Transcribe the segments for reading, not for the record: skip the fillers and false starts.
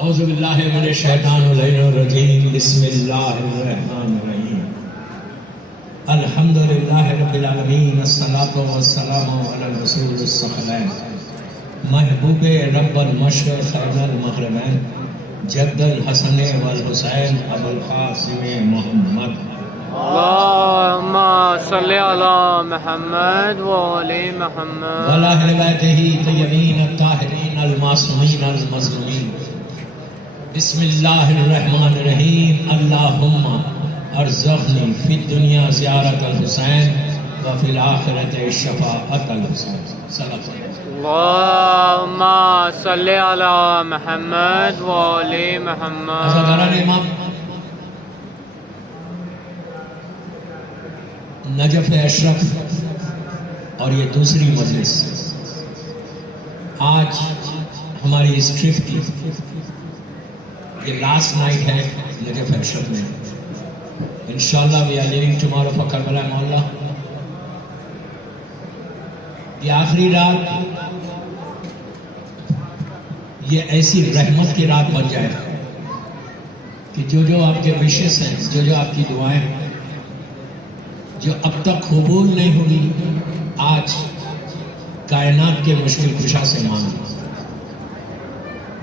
اعوذ باللہ من الشیطان الرجیم بسم اللہ الرحمن الرحیم الحمدللہ رب العالمین الصلاۃ والسلام علی الرسول الثقلین محبوب رب المشرقین المغربین جد الحسن والحسین ابو القاسم محمد اللہم صلی علی محمد وآل محمد وعلی اہل بیتہ طیبین الطاہرین المعصومین المظلومین بسم اللہ الرحمن الرحیم اللہم ارزقنی فی الدنیا زیارت الحسین وفی الآخرت شفاعت الحسین صلی اللہ علیہ وسلم. اللہم صلی علی محمد وآل محمد. عزاداران امام نجف اشرف اور یہ دوسری مجلس آج ہماری اس ٹرپ کی یہ لاسٹ نائٹ ہے نجف اشرف میں. انشاءاللہ we are leaving tomorrow for Karbala مولا. یہ آخری رات یہ ایسی رحمت کی رات بن جائے کہ جو آپ کے وشز ہیں، جو آپ کی دعائیں ہیں جو اب تک قبول نہیں ہوئی، آج کائنات کے مشکل کشا سے مانگو.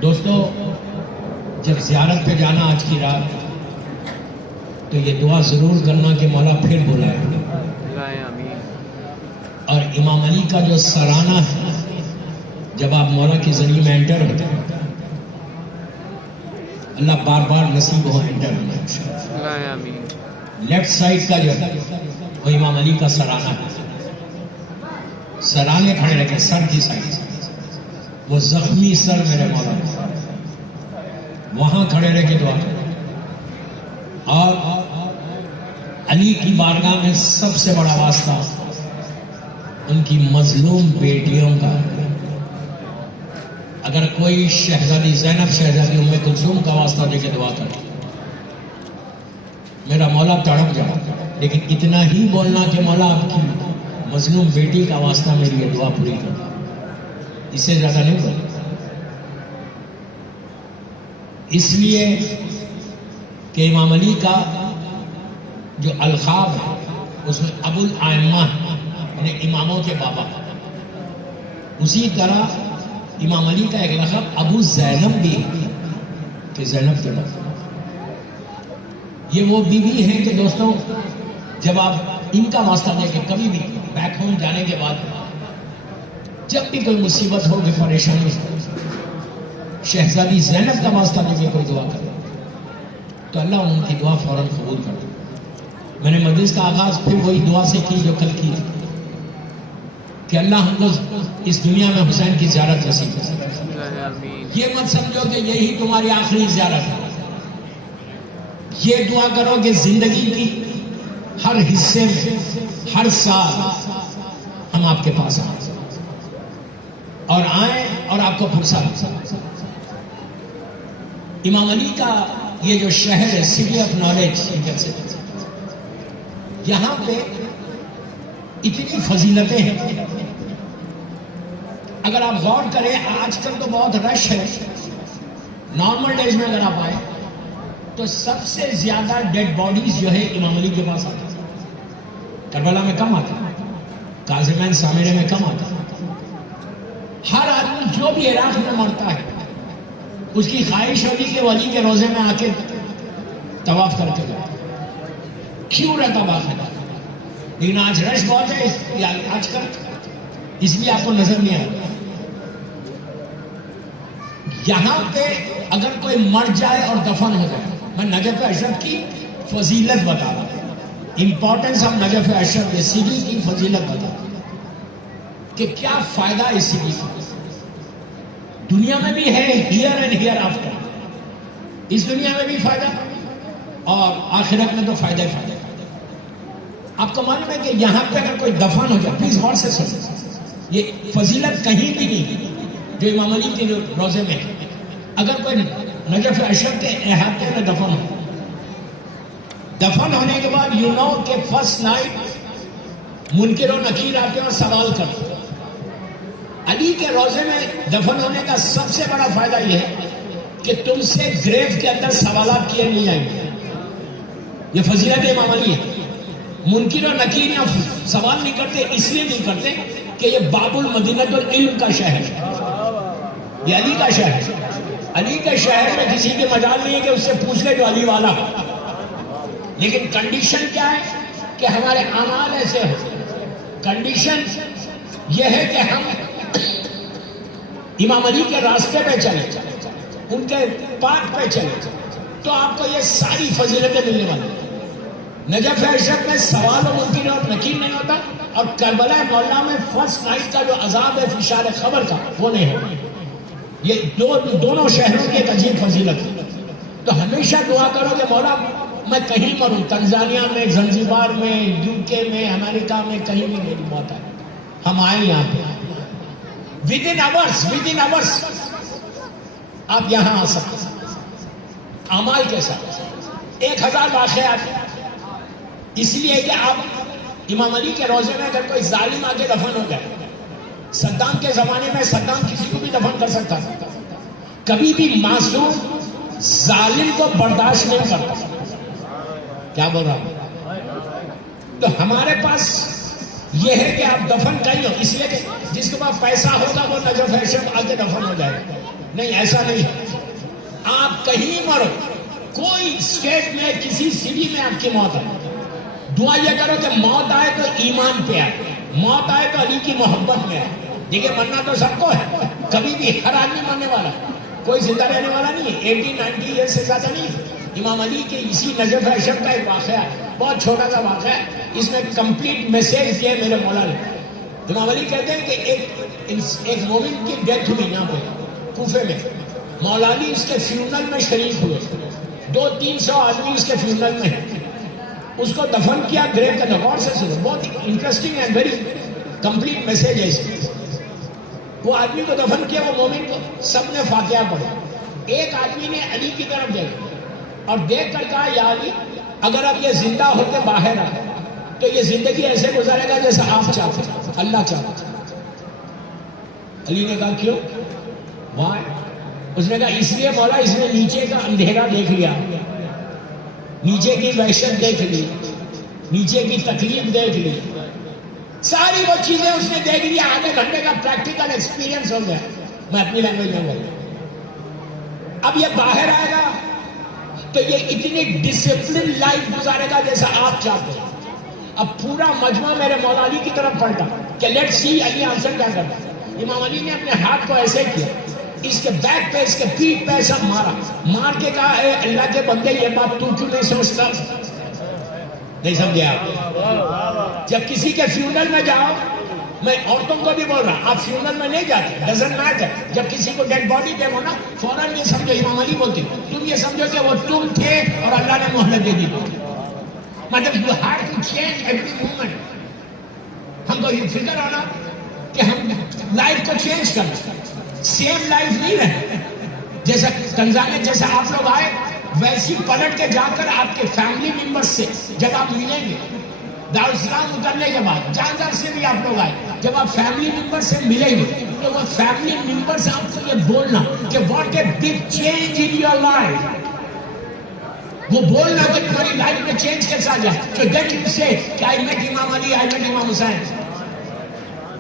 دوستو، جب زیارت پہ جانا آج کی رات تو یہ دعا ضرور کرنا کہ مولا پھر بلائے. اور امام علی کا جو سرانہ ہے جب آپ مولا کے ذریعے میں انٹر ہوتے ہیں، اللہ بار بار نصیب ہو انٹر ہونا. لیفٹ سائڈ کا جو وہ امام علی کا سرانہ ہے. سرانے کھڑے رکھے سر کی سائڈ، وہ زخمی سر میرے مولا وہاں کھڑے رہ کے دعا کریں. اور علی کی بارگاہ میں سب سے بڑا واسطہ ان کی مظلوم بیٹیوں کا. اگر کوئی شہزادی زینب شہزادی ام کلثوم کا واسطہ دے کے دعا کرے، میرا مولا تڑپ جائے. لیکن اتنا ہی بولنا کہ مولا آپ کی مظلوم بیٹی کا واسطہ میری یہ دعا پوری کر، اس سے زیادہ نہیں بولنا. اس لیے کہ امام علی کا جو القاب ہے اس میں ابو الائمہ یعنی اماموں کے بابا. اسی طرح امام علی کا ایک لقب ابو زینب بھی ہے کہ زینب کے بابا. یہ وہ بیوی ہیں کہ دوستوں جب آپ ان کا واسطہ دے کے کبھی بھی بیک ہوم جانے کے بعد جب بھی کوئی مصیبت ہو، کوئی پریشانی ہو، شہزادی زینب کا واسطہ دے کے کوئی دعا کرے تو اللہ ان کی دعا فوراً قبول کر دے. میں نے مجلس کا آغاز پھر وہی دعا سے کی جو کل کی کہ اللہ ہم کو اس دنیا میں حسین کی زیارت نصیب کرے. یہ مت سمجھو کہ یہی تمہاری آخری زیارت ہے. یہ دعا کرو کہ زندگی کی ہر حصے میں ہر سال ہم آپ کے پاس آئیں اور آئیں اور آپ کو فرصت. امام علی کا یہ جو شہر ہے سٹی آف نالج، یہاں پہ اتنی فضیلتیں ہیں. اگر آپ غور کریں آج کل تو بہت رش ہے، نارمل ڈیز میں اگر آپ آئیں تو سب سے زیادہ ڈیڈ باڈیز جو ہے امام علی کے پاس آتی ہیں. کربلا میں کم آتا ہے، قاظمین سامرے میں کم آتا ہے. ہر آدمی جو بھی عراق میں مرتا ہے اس کی خواہش ہوتی کہ ولی کے روزے میں آ کے طواف کر کے جائے. کیوں رہتا باقاعدہ؟ لیکن آج رش بہت ہے آج کل، اس لیے آپ کو نظر نہیں آتا. یہاں پہ اگر کوئی مر جائے اور دفن ہو جائے، میں نجف اشرف کی فضیلت بتا رہا ہوں، امپورٹنس آف نجف اشرف اس سٹی کی فضیلت بتا رہا ہوں کہ کیا فائدہ اس سٹی کا. دنیا میں بھی ہے ہیئر اینڈ ہیئر آفٹر، اس دنیا میں بھی فائدہ اور آخرت میں تو فائدہ ہی فائدہ. آپ کو معلوم ہے کہ یہاں پہ اگر کوئی دفن ہو جائے، پلیز غور سے سنیں، یہ فضیلت کہیں بھی نہیں جو امام علی کے روزے میں ہے. اگر کوئی نجف اشرف کے احاطے میں دفن ہو، دفن ہونے کے بعد یو نو کہ فرسٹ نائٹ منکر و نکیر آتے اور سوال کرتے. علی کے روزے میں دفن ہونے کا سب سے بڑا فائدہ یہ ہے کہ تم سے گریو کے اندر سوالات کیے نہیں جائیں گے. یہ فضیلت امام علی ہے. منکر اور نکیر یا سوال نہیں کرتے، اس لیے نہیں کرتے کہ یہ باب المدینۃ العلم کا شہر ہے، یہ علی کا شہر ہے. علی کے شہر میں کسی کی مجال نہیں ہے کہ اس سے پوچھ لے جو علی والا. لیکن کنڈیشن کیا ہے کہ ہمارے اعمال ایسے ہو. کنڈیشن یہ ہے کہ ہم امام علی کے راستے پہ چلے، ان کے پاتھ پہ چلے، تو آپ کو یہ ساری فضیلتیں ملنے والی. نجف اشرف میں سوال و منکر اور نکیر نہیں ہوتا، اور کربلا مولا میں فرسٹ نائٹ کا جو عذاب ہے فشار خبر کا، وہ نہیں ہوتا. یہ دونوں شہروں کی ایک عجیب فضیلت ہے. تو ہمیشہ دعا کرو کہ مولا میں کہیں مروں، تنزانیہ میں، زنزبار میں، UK میں، امریکہ میں، کہیں بھی میری موت آئے، ہم آئیں یہاں پہ ود ان آورس آپ یہاں آ سکتے. اعمال کے ساتھ 1000 واقعات، اس لیے کہ آپ امام علی کے روزے میں اگر کوئی ظالم آگے دفن ہو جائے، صدام کے زمانے میں صدام کسی کو بھی دفن کر سکتا تھا، کبھی بھی معصوم ظالم کو برداشت نہیں کرتا. کیا بول رہا ہوں؟ تو ہمارے پاس یہ ہے کہ آپ دفن کہیں ہو، اس لیے کہ جس کے پاس پیسہ ہوگا وہ نجف اشرف آگے دفن ہو جائے گا. نہیں، ایسا نہیں ہے. آپ کہیں مرو، کوئی اسٹیٹ میں کسی سٹی میں آپ کی موت ہے، دعا یہ کرو کہ موت آئے تو ایمان پہ آئے، موت آئے تو علی کی محبت میں آئے. دیکھیں مرنا تو سب کو ہے، کبھی بھی ہر آدمی مرنے والا، کوئی زندہ رہنے والا نہیں ہے. 80-90 ایئر سے زیادہ نہیں. امام علی کے اسی نجف اشرف کا ایک واقعہ ہے، بہت چھوٹا سا واقعہ ہے، اس میں کمپلیٹ میسج دیا میرے مولا نے. امام علی کہتے ہیں کہ ایک مومن کی ڈیتھ ہوئی یہاں پہ کوفے میں. مولا علی اس کے فیونل میں شریک ہوئے، 200-300 آدمی اس کے فیونل میں ہیں. اس کو دفن کیا گریو کے نگور سے سنو، بہت interesting and very complete message ہے اس میں. وہ آدمی کو دفن کیا، وہ مومن کو، سب نے فاتحہ پڑھا. ایک آدمی نے علی کی طرف دیکھا اور دیکھ کر کہا یا علی اگر اب یہ زندہ ہوتے باہر آئے تو یہ زندگی ایسے گزارے گا جیسا آپ چاہتے، اللہ چاہتے. علی نے کہا کیوں؟ وہاں اس نے کہا اس لیے مولا اس نے نیچے کا اندھیرا دیکھ لیا، نیچے کی وحشت دیکھ لی، نیچے کی تکلیف دیکھ لی، ساری وہ چیزیں اس نے دیکھ لی. آدھے گھنٹے کا پریکٹیکل ایکسپیرینس ہو گیا. میں اپنی لینگویج میں بول رہا ہوں. اب یہ باہر آئے گا تو یہ اتنی ڈسپلن لائف گزارے گا جیسا آپ چاہتے ہیں. اب پورا مجمع میرے مولا علی کی طرف پلٹا کہ لیٹ سی علی آنسر کیا کرتا. امام علی نے اپنے ہاتھ کو ایسے کیا، اس کے بیک پہ، اس کے پیٹ پہ سب مارا، مار کے کہا اے اللہ کے بندے یہ بات تو کیوں نہیں سوچتا؟ نہیں سمجھے آپ؟ جب کسی کے فیونل میں جاؤ، میں عورتوں کو بھی بول رہا، آپ فیونل میں نہیں جاتے، ڈزنٹ میٹر. جب کسی کو ڈیڈ باڈی دیکھو نا، فوراً یہ سمجھو، امام علی بولتے تم یہ سمجھو کہ وہ تم تھے اور اللہ نے مہلت دے دی. مطلب you have to change every moment. ہم کو یہ فکر آنا کہ ہم لائف کو چینج کریں، سیم لائف نہیں رہے. جیسا تنزانیہ جیسے آپ لوگ آئے ویسی پلٹ کے جا کر آپ کے فیملی ممبر سے جب آپ ملیں گے، دارالاسلام اترنے کے بعد جانزار سے بھی آپ لوگ آئے، جب آپ فیملی ممبر سے ملیں گے تو وہ فیملی ممبر سے آپ کو یہ بولنا کہ what a big change in your life. وہ بولنا کہ تمہاری لائف میں چینج کیسا آ جائے. تو دیٹ یو سے کہ آئی میٹ امام علی، آئی میٹ امام حسین.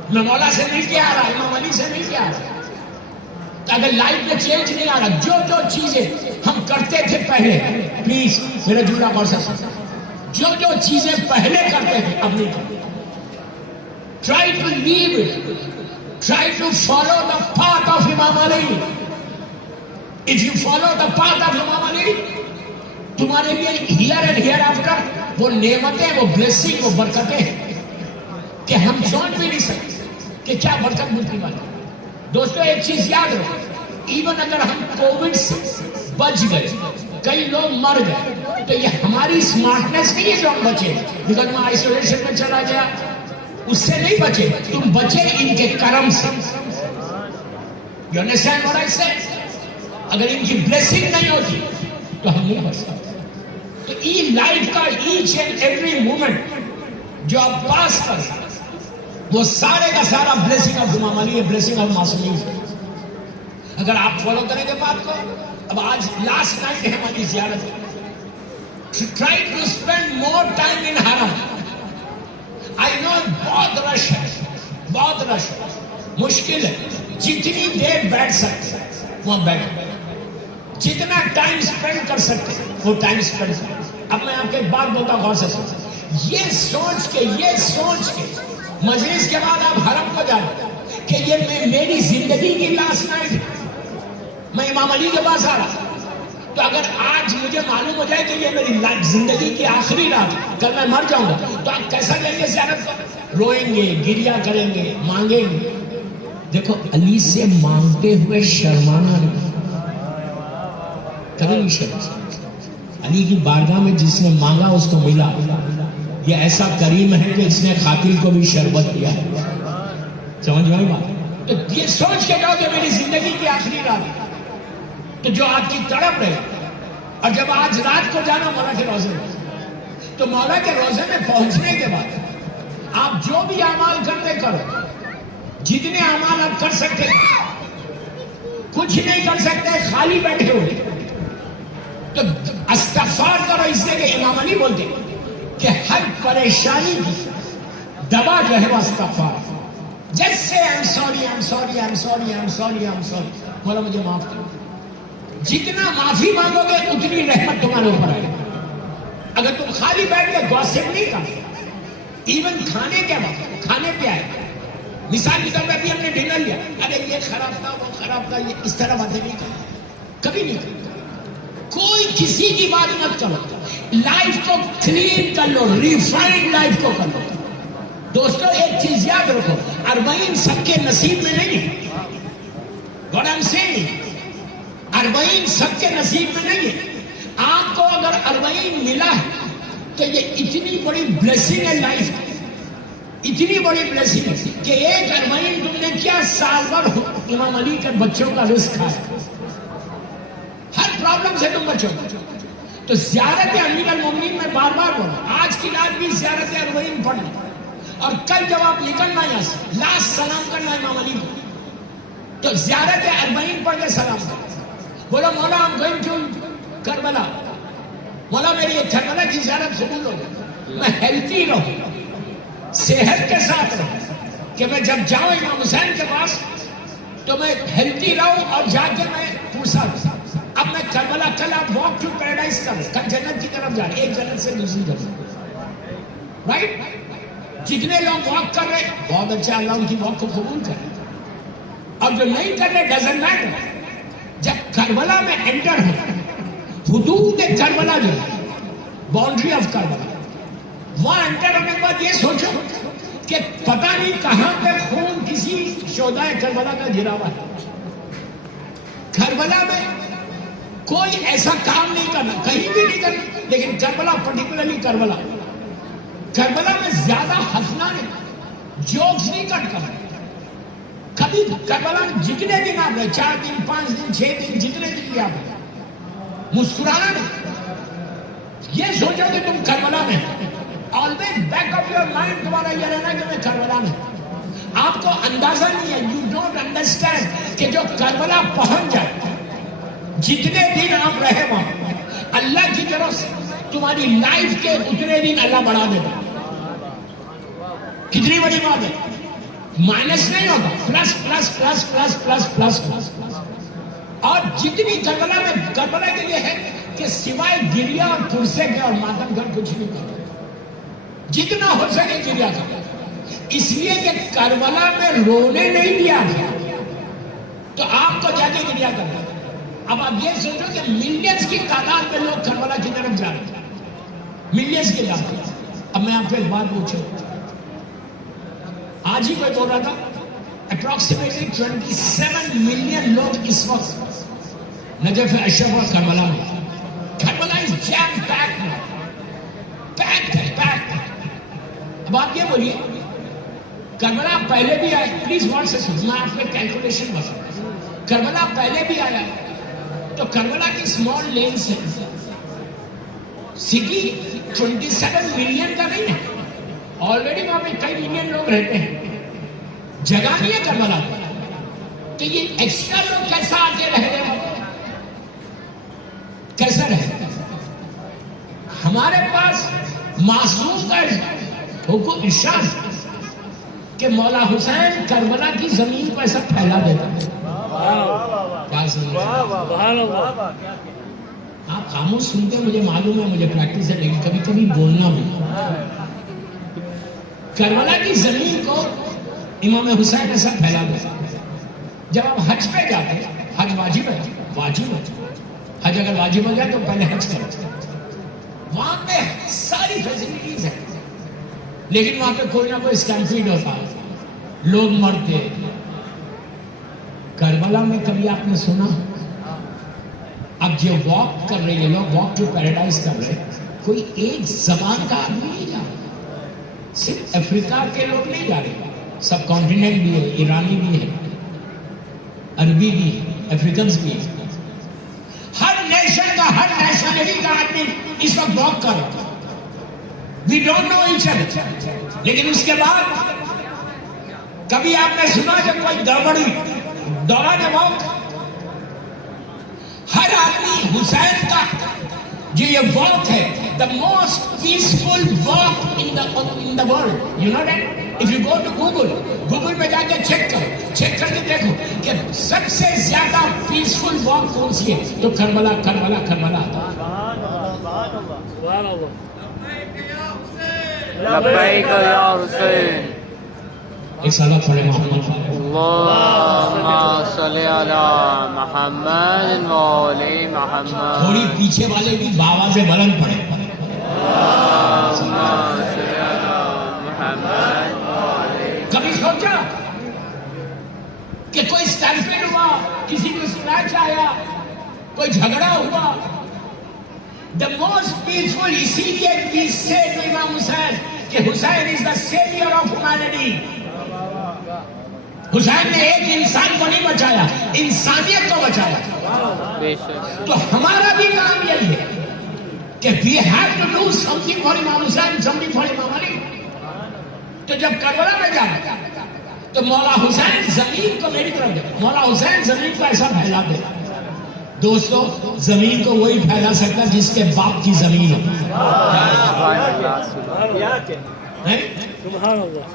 میں مولا سے مل کے آ رہا، امام علی سے مل کے آ رہا. اگر لائف میں چینج نہیں آ رہا، جو جو چیزیں ہم کرتے تھے پہلے، پلیز میرا جملہ غور سے سنو، جو جو چیزیں پہلے کرتے تھے اب نہیں کرتے. Try to live it, try to follow the path of Imam Ali. If you follow the path of Imam Ali, تمہارے لیے ہیئر اینڈ ہیئر آفٹر وہ نعمتیں، وہ بلیسنگ، وہ برکتیں ہیں کہ ہم سوچ بھی نہیں سکتے کہ کیا برکت ملتی والی. دوستو ایک چیز یاد رکھو، ایون اگر ہم کووڈ سے بچ گئے، کئی لوگ مر گئے، تو یہ ہماری سمارٹنیس نہیں ہے جو ہم بچے، لیکن میں آئسولیشن میں چلا گیا اس سے نہیں بچے، تم بچے ان کے کرم سے. You understand what I said؟ اگر ان کی بلیسنگ نہیں ہوتی تو ہم نہیں بچ سکتے. تو ای لائف کا ایچ اینڈ ایوری مومنٹ جو آپ پاس کر سکتے وہ سارے کا سارا بلیسنگ آف امام علی ہے، بلیسنگ آف معصومین. اگر آپ فالو کریں گے بات کو. اب آج لاسٹ نائٹ ہے ہماری زیارت. Try to spend more time in حرم. آئی نو بہت رش ہے, بہت رش, مشکل ہے. جتنی دیر بیٹھ سکتے وہاں بیٹھ, جتنا ٹائم اسپینڈ کر سکتے وہ ٹائم اسپینڈ کریں. اب میں آپ کے ایک بات بولتا ہوں, غور سے سنیں. یہ سوچ کے مجلس کے بعد آپ حرم کو جانا کہ یہ میری زندگی کی لاسٹ نائٹ ہے, میں امام علی کے پاس آ رہا. تو اگر آج مجھے معلوم ہو جائے کہ یہ میری زندگی کی آخری رات ہے, کل میں مر جاؤں گا, تو آپ کیسا لیں گے زیارت کو؟ روئیں گے, گریا کریں گے, مانگیں گے. دیکھو علی سے مانگتے ہوئے شرمانا نہیں, کبھی نہیں شرمانا. علی کی بارگاہ میں جس نے مانگا اس کو ملا. یہ ایسا کریم ہے کہ اس نے قاتل کو بھی شربت دیا ہے. سمجھ میں آئی بات؟ تو یہ سوچ کے جاؤ کہ میری زندگی کی آخری رات ہے, تو جو آپ کی تڑپ رہے. اور جب آج رات کو جانا مولا کے روزے میں, تو مولا کے روزے میں پہنچنے کے بعد آپ جو بھی اعمال کرتے کرو, جتنے اعمال آپ کر سکتے, کچھ نہیں کر سکتے خالی بیٹھے ہوئے, تو استغفار کرو. اس لیے کہ امام علی بولتے کہ ہر پریشانی کی دوا جو ہے وہ استغفار. جیسے مولا مجھے معاف کرو. جتنا معافی مانگو گے اتنی رحمت تمہارے اوپر آئے. اگر تم خالی بیٹھ کے گوسپ نہیں کرتے, ایون کھانے کے وقت کھانے پہ آئے, مثال کے طور پہ ابھی ہم نے ڈنر لیا, ارے یہ خراب تھا وہ خراب تھا, یہ اس طرح باتیں نہیں کرتے, کبھی نہیں کرتے. کوئی کسی کی بات مت کرو, لائف کو کلین کر لو, ریفائنڈ لائف کو کر لو. دوستو ایک چیز یاد رکھو, 40 سب کے نصیب میں نہیں ہے. What I'm saying, 40 سب کے نصیب میں نہیں ہے. آپ کو اگر 40 ملا ہے تو یہ اتنی بڑی بلیسنگ ہے لائف, اتنی بڑی بلیسنگ ہے کہ ایک 40 تم نے کیا سال بھر امام علی کے بچوں کا رزق کھایا, ہر پرابلم سے تم بچو. تو زیارت امیر المومنین میں بار بار بولا, آج کی رات بھی زیارت 40 پڑھنا, اور کل جب آپ نکلنا یہاں سے لاسٹ سلام کرنا امام علی کو, تو زیارت 40 پڑھ کے سلام کرنا. بولا مولا ہم گوئنگ ٹو کربلا, مولا میری یہ کربلا کی زیارت قبول ہو گئی, میں ہیلتھی رہوں, صحت کے ساتھ رہوں, کہ میں جب جاؤں امام حسین کے پاس تو میں ہیلتھی رہوں, اور جا کے میں پوچھا اب میں کربلا, کل آپ واک ٹو پیراڈائز کر رہے, کل جنت کی طرف جا رہے, ایک جنت سے دوسری جنت, رائٹ. جتنے لوگ واک کر رہے بہت اچھا, اللہ ان کی واک کو قبول کرے, اور جو نہیں کر رہے ڈزنٹ میٹر. جب کربلا میں انٹر ہو, حدود کربلا جو ہے, باؤنڈری آف کربلا, وہاں انٹر ہونے کے بعد یہ سوچو کہ پتہ نہیں کہاں پہ خون کسی شہدائے کربلا کا گرا ہوا ہے. کربلا میں کوئی ایسا کام نہیں کرنا, کہیں بھی نہیں کرنا, لیکن کربلا, پرٹیکولرلی کربلا میں زیادہ ہنسنا نہیں, جوکس نہیں کٹ کرنا. کبھی کربلا میں جتنے دن آپ رہے, 4 دن 5 دن 6 دن, جتنے دن بھی آپ رہے, مسکرانا نہیں. یہ سوچو کہ تم کربلا میں, always back of your mind تمہارا یہ رہنا کہ میں کربلا میں. آپ کو اندازہ نہیں ہے, یو ڈونٹ انڈرسٹینڈ کہ جو کربلا پہنچ جائے, جتنے دن آپ رہے وہاں, اللہ کی طرف سے تمہاری لائف کے اتنے دن اللہ بڑھا دے گا. کتنی بڑی بات ہے, مائنس نہیں ہوگا, plus plus plus plus plus plus plus. اور جتنی کربلا کے لیے ہے کہ سوائے گریا اور پرسے کے اور ماتم گھر کچھ نہیں کرتا, جتنا ہو سکے گریا کرو. اس لیے کہ کربلا میں رونے نہیں دیا گیا, تو آپ کو جا کے گریا کرنا. اب آپ یہ سوچو کہ ملینز کی تعداد میں لوگ کربلا کی طرف جا رہے ہیں, ملینز کے جا رہے ہیں. اب میں آپ کو ایک بات پوچھوں, آج ہی کوئی بول رہا تھا اپروکسیمیٹلی 27 ملین لوگ اس وقت نجف اشرف اور کربلا میں. کربلا از جام پیکڈ ہے. اب آپ یہ بولیے, کربلا پہلے بھی آئے, پلیز واٹ سے سن, میں آپ کو کیلکولیشن بتاؤں. کربلا پہلے بھی آیا, تو کربلا کی اسمال لینس ہے, سٹی 27 ملین کا نہیں ہے, آلریڈی وہاں پہ کئی ملین لوگ رہتے ہیں, جگہ نہیں ہے کربلا. تو یہ ایکسٹرا لوگ کیسا آتے رہ گئے؟ کیسا رہ گئے؟ ہمارے پاس معصوم کا حکم ارشاد کہ مولا حسین کربلا کی زمین کو ایسا پھیلا دیتا ہے. کیا سمجھ؟ آپ خاموش سنتے مجھے معلوم ہے، مجھے پریکٹس ہے، لیکن کبھی کبھی بولنا بھی. کربلا کی زمین کو امام حسین ایسا پھیلا دیتا. جب آپ حج پہ جاتے، حج واجب ہے، واجب ہے. حج اگر واجب ہو جائے تو پہلے حج کرو. وہاں پہ ساری فیسلٹیز ہیں، لیکن وہاں پہ کوئی نہ کوئی اسٹیمپیڈ ہوتا ہے، لوگ مرتے. کربلا میں کبھی آپ نے سنا؟ اب جو واک کر رہے ہیں لوگ، واک ٹو پیراڈائز کر رہے ہیں، کوئی ایک زبان کا آدمی نہیں جا رہا. صرف افریقہ کے لوگ نہیں جا رہے، سب کانٹیننٹ بھی ہے، ایرانی بھی ہے، عربی بھی ہے، افریقنس بھی ہے. ہر نیشن کا، ہر نیشنلٹی کا آدمی اس وقت واک کر رہا ہے. We don't know each other. لیکن اس کے بعد کبھی آپ نے سنا کہ کوئی گڑبڑی دوران واک؟ ہر آدمی حسین کا جو یہ واک ہے، the most peaceful walk in the world. You know that? If you go to Google میں جا کے چیک کر کے دیکھو کہ سب سے زیادہ پیسفل واک کون سی ہے، تو کربلا لبیک یا حسین. ایک صلوات پڑھے محمد. اللہم صلی علی محمد و آل محمد. تھوڑی پیچھے والے بھی بابا سے بلند پڑھے. اللہم صلی علی محمد و آل. کبھی سوچا کہ کوئی اسٹیمپیڈ ہوا، کسی کو اسکریچ آیا، کوئی جھگڑا ہوا؟ The most peaceful, اسی لیے we say to امام حسین کہ حسین is the savior of humanity. حسین نے ایک انسان کو نہیں بچایا، انسانیت کو بچایا. بے شک. تو ہمارا بھی کام یہی ہے کہ we have to do something for امام حسین, something for امام علی. تو جب کربلا میں جانا تو مولا حسین زمین کو میری طرف دے. مولا حسین زمین کو ایسا پھیلا دے. دوستو، زمین کو وہی پھیلا سکتا جس کے باپ کی زمین ہو.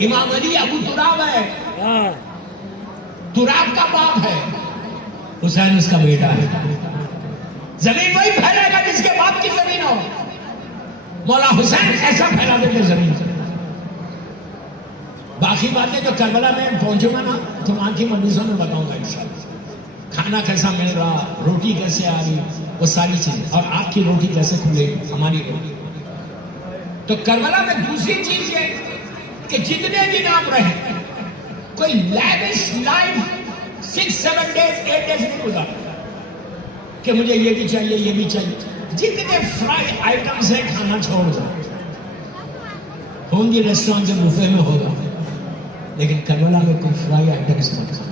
امام علی ابو تراب ہے، تراب کا باپ ہے، حسین اس کا بیٹا ہے. زمین وہی پھیلے گا جس کے باپ کی زمین ہو. مولا حسین ایسا پھیلا دیتے زمین سے. باقی باتیں جو کربلا میں پہنچوں گا نا تو وہاں کی مجلسوں میں بتاؤں گا انشاءاللہ. کھانا کیسا مل رہا، روٹی کیسے آ رہی، وہ ساری چیزیں، اور آپ کی روٹی کیسے کھلے گی، ہماری روٹی. تو کربلا میں دوسری چیز یہ کہ جتنے دن آپ رہے، کوئی لیوش لائف 6-7 days 8 days نہیں گزارا کہ مجھے یہ بھی چاہیے یہ بھی چاہیے. جتنے فرائیڈ آئٹمس ہیں کھانا چھوڑ دو. ہوں گے ریسٹورینٹ کے بفے میں ہوگا، لیکن کربلا میں کوئی فرائی آئٹمس مت کھانا.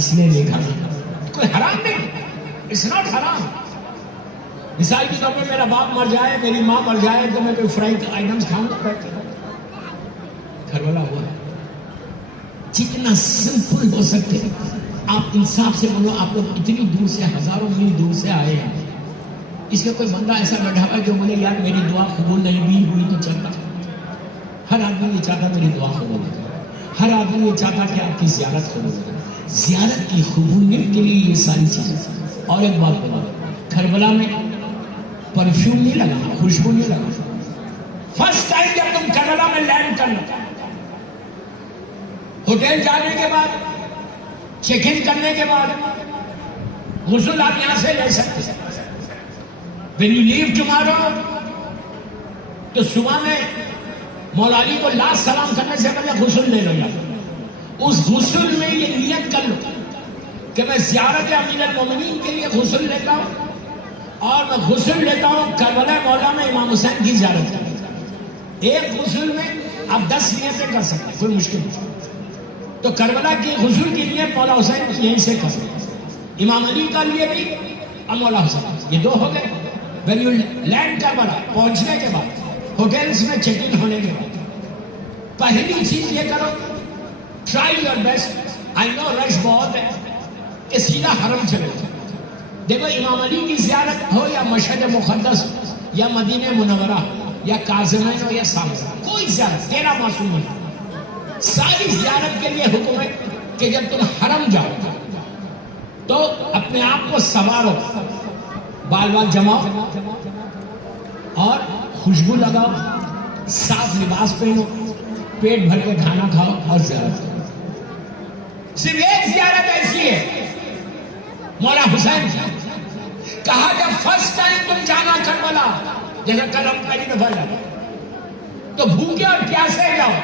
اس لیے نہیں کھانا، کوئی حرام نہیں، اٹس ناٹ حرام. مثال کے طور پہ میرا باپ مر جائے، میری ماں مر جائے تو میں کوئی فرائی آئٹمس کھاؤں گا؟ کربلا ہوا ہے. جتنا سمپل ہو سکتے آپ انصاف سے بولو. آپ لوگ اتنی دور سے، ہزاروں میل دور سے آئے ہیں. اس میں کوئی بندہ ایسا بیٹھا ہوا جو بولے یار میری دعا قبول نہیں بھی ہوئی تو چلتا. ہر آدمی یہ چاہتا میری دعا قبول ہو جائے. ہر آدمی یہ چاہتا کہ آپ کی زیارت قبول ہو جائے. زیارت کی قبولیت کے لیے یہ ساری چیزیں. اور ایک بات بتا، کربلا میں پرفیوم نہیں لگا، خوشبو نہیں لگا. فرسٹ ٹائم جب تم کربلا میں لینڈ کرنا، ہوٹل جانے کے بعد، چیک ان کرنے کے بعد غسل آپ یہاں سے لے سکتے ہیں. When you leave tomorrow تو صبح میں مولا علی کو لاست سلام کرنے سے پہلے غسل لے لو. اس غسل میں یہ نیت کر لو کہ میں زیارت امیر المومنین کے لیے غسل لیتا ہوں، اور میں غسل لیتا ہوں کربلا مولا میں امام حسین کی زیارت کرتا ہوں. ایک غسل میں آپ 10 نیتیں کر سکتے ہیں، کوئی مشکل نہیں. تو کربلا کی غسل کی نیت مولا حسین یہیں سے کر سکتے ہیں. امام علی کا لیے بھی اور مولا حسین، یہ دو ہو گئے. When you land کربلا، پہنچنے کے بعد ہوٹلز میں چیک ان ہونے کے بعد پہلی چیز یہ کرو، ٹرائی یور بیسٹ آئی نو رش بہت ہے کہ سیدھا حرم چلے جائے. دیکھو امام علی کی زیارت ہو یا مشہد مقدس یا مدینہ منورہ یا کاظمین ہو یا سامرا، کوئی زیارت تیرا معصوم نہیں. ساری زیارت کے لیے حکم ہے کہ جب تم حرم جاؤ تو اپنے آپ کو سنوارو، بال بال جماؤ اور خوشبو لگاؤ، صاف لباس پہنو، پیٹ بھر کے کھانا کھاؤ اور زیارت کرو. صرف ایک زیارت ایسی ہے مولا حسین کی. کہا جب فرسٹ ٹائم تم جانا کربلا، جیسے کل ہم پہلی دفعہ جانا، تو بھوکے اور پیاسے جاؤ،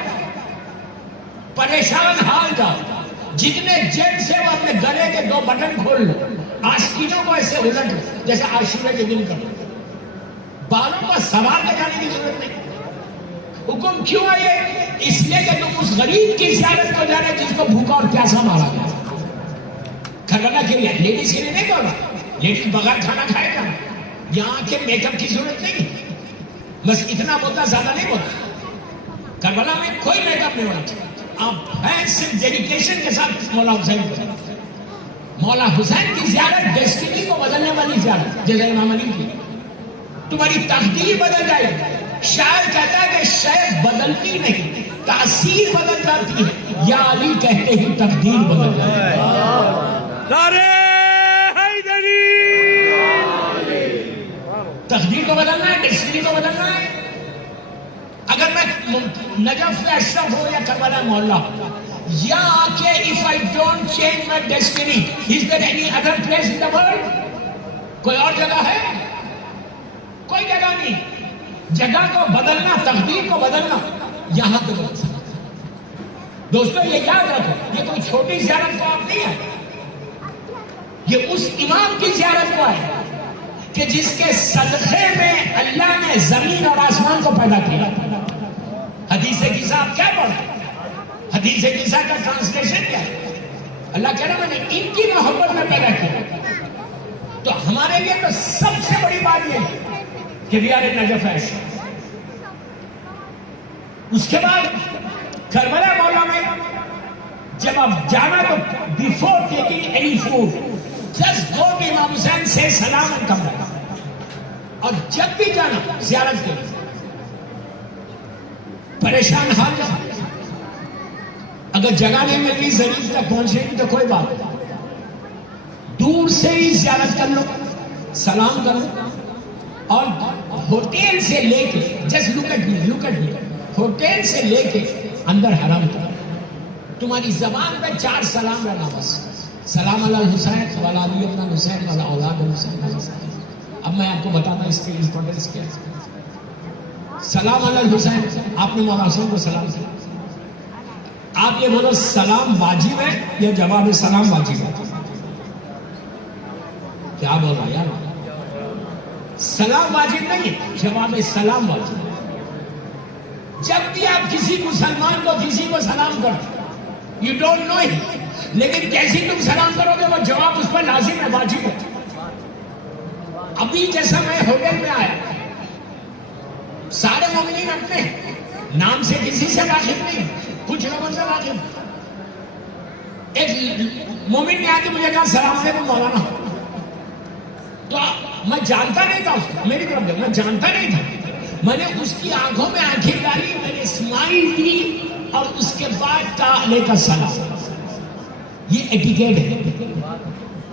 پریشان حال جاؤ. جتنے جیٹ سے وہ اپنے گلے کے 2 بٹن کھول لو، آستینوں کو ایسے الٹ لو جیسے عاشورے کے دن کرو. بالوں پر سوار کے جانے کی ضرورت نہیں. حکم کیوں ہے یہ؟ اس لیے کہ تم اس غریب کی زیارت کو جا رہے جس کو بھوکا اور پیاسا مارا گیا. کربلا کے لیے لیڈیز کے لیے نہیں کرنا، لیڈیز بغیر کھانا کھائے گا. یہاں کے میک اپ کی ضرورت نہیں، بس اتنا بولتا زیادہ نہیں بولتا. کربلا میں کوئی میک اپ نہیں ہونا چاہیے. آپ ہیں صرف ڈیڈیکیشن کے ساتھ مولا حسین کو. مولا حسین کی زیارت ڈیسٹینی کو بدلنے والی زیارت، جیسے امام علی کی. تمہاری تقدیر بدل جائے گی. شاعر کہتا ہے کہ شے بدلتی نہیں، تاثیر بدل جاتی ہے. یا علی کہتے ہی تقدیر بدل جاتی ہے. تقدیر کو بدلنا ہے، ڈیسٹینی کو بدلنا ہے. اگر میں نجف اشرف ہو یا کربلا مولا، یا آکے if I don't change my destiny, is there any other place in the world? کوئی اور جگہ ہے؟ کوئی جگہ نہیں. جگہ کو بدلنا، تقدیر کو بدلنا یہاں پہ بدل سکتا. دوستو یہ یاد رکھو، یہ کوئی چھوٹی زیارت کو آپ نہیں ہے، یہ اس امام کی زیارت کو ہے کہ جس کے صدقے میں اللہ نے زمین اور آسمان کو پیدا کیا. حدیث قصہ آپ کیا پڑھتے ہیں؟ حدیث قصہ کا ٹرانسلیشن کیا ہے؟ اللہ کہہ رہا میں نے ان کی محبت میں پیدا کیا. تو ہمارے لیے تو سب سے بڑی بات یہ ہے کہ وی آر اے نجف ایش. اس کے بعد کربلا مولا میں جب آپ جانا تو before taking any food just go to Imam Hussain سے سلام اینڈ کم بیک. اور جب بھی جانا زیارت کے لیے پریشان حال جاؤ. اگر جگہ نہیں مل رہی زمین تک پہنچے گی تو کوئی بات نہیں، دور سے ہی زیارت کر لو، سلام کر لو. اور ہوٹل سے لے کے just look at me, hotel سے لے کے اندر حرم تک تمہاری زبان پہ 4 سلام رہنا بس. سلام علی الحسین والا علی ابن الحسین والا اولاد الحسین. اب میں آپ کو بتاتا ہوں اس کی امپورٹنس کیا ہے. سلام علی الحسین، آپ نے مولا حسین کو سلام کیا. آپ یہ بولو سلام واجب ہے یا جواب سلام واجب ہے؟ کیا بول رہا یار؟ سلام واجب نہیں ہے، جواب سلام واجب ہے. جب بھی آپ کسی مسلمان کو کسی کو سلام کرو، یو ڈونٹ نو ہم، لیکن کیسی تم سلام کرو گے وہ جواب اس پر لازم ہے، واجب ہے. ابھی جیسا میں ہوٹل میں آیا، سارے مومنین اپنے نام سے کسی سے واقف نہیں، کچھ لوگوں سے واقف. ایک مومن نے آ کے مجھے کہا سلام علیکم مولانا. تو میں جانتا نہیں تھا اس کو، میری طرف دیکھ، میں جانتا نہیں تھا. میں نے اس کی آنکھوں میں آنکھیں ڈالی، میں نے اسمائل دی اور اس کے بعد کہا علیکم السلام. یہ ایٹیکیٹ ہے.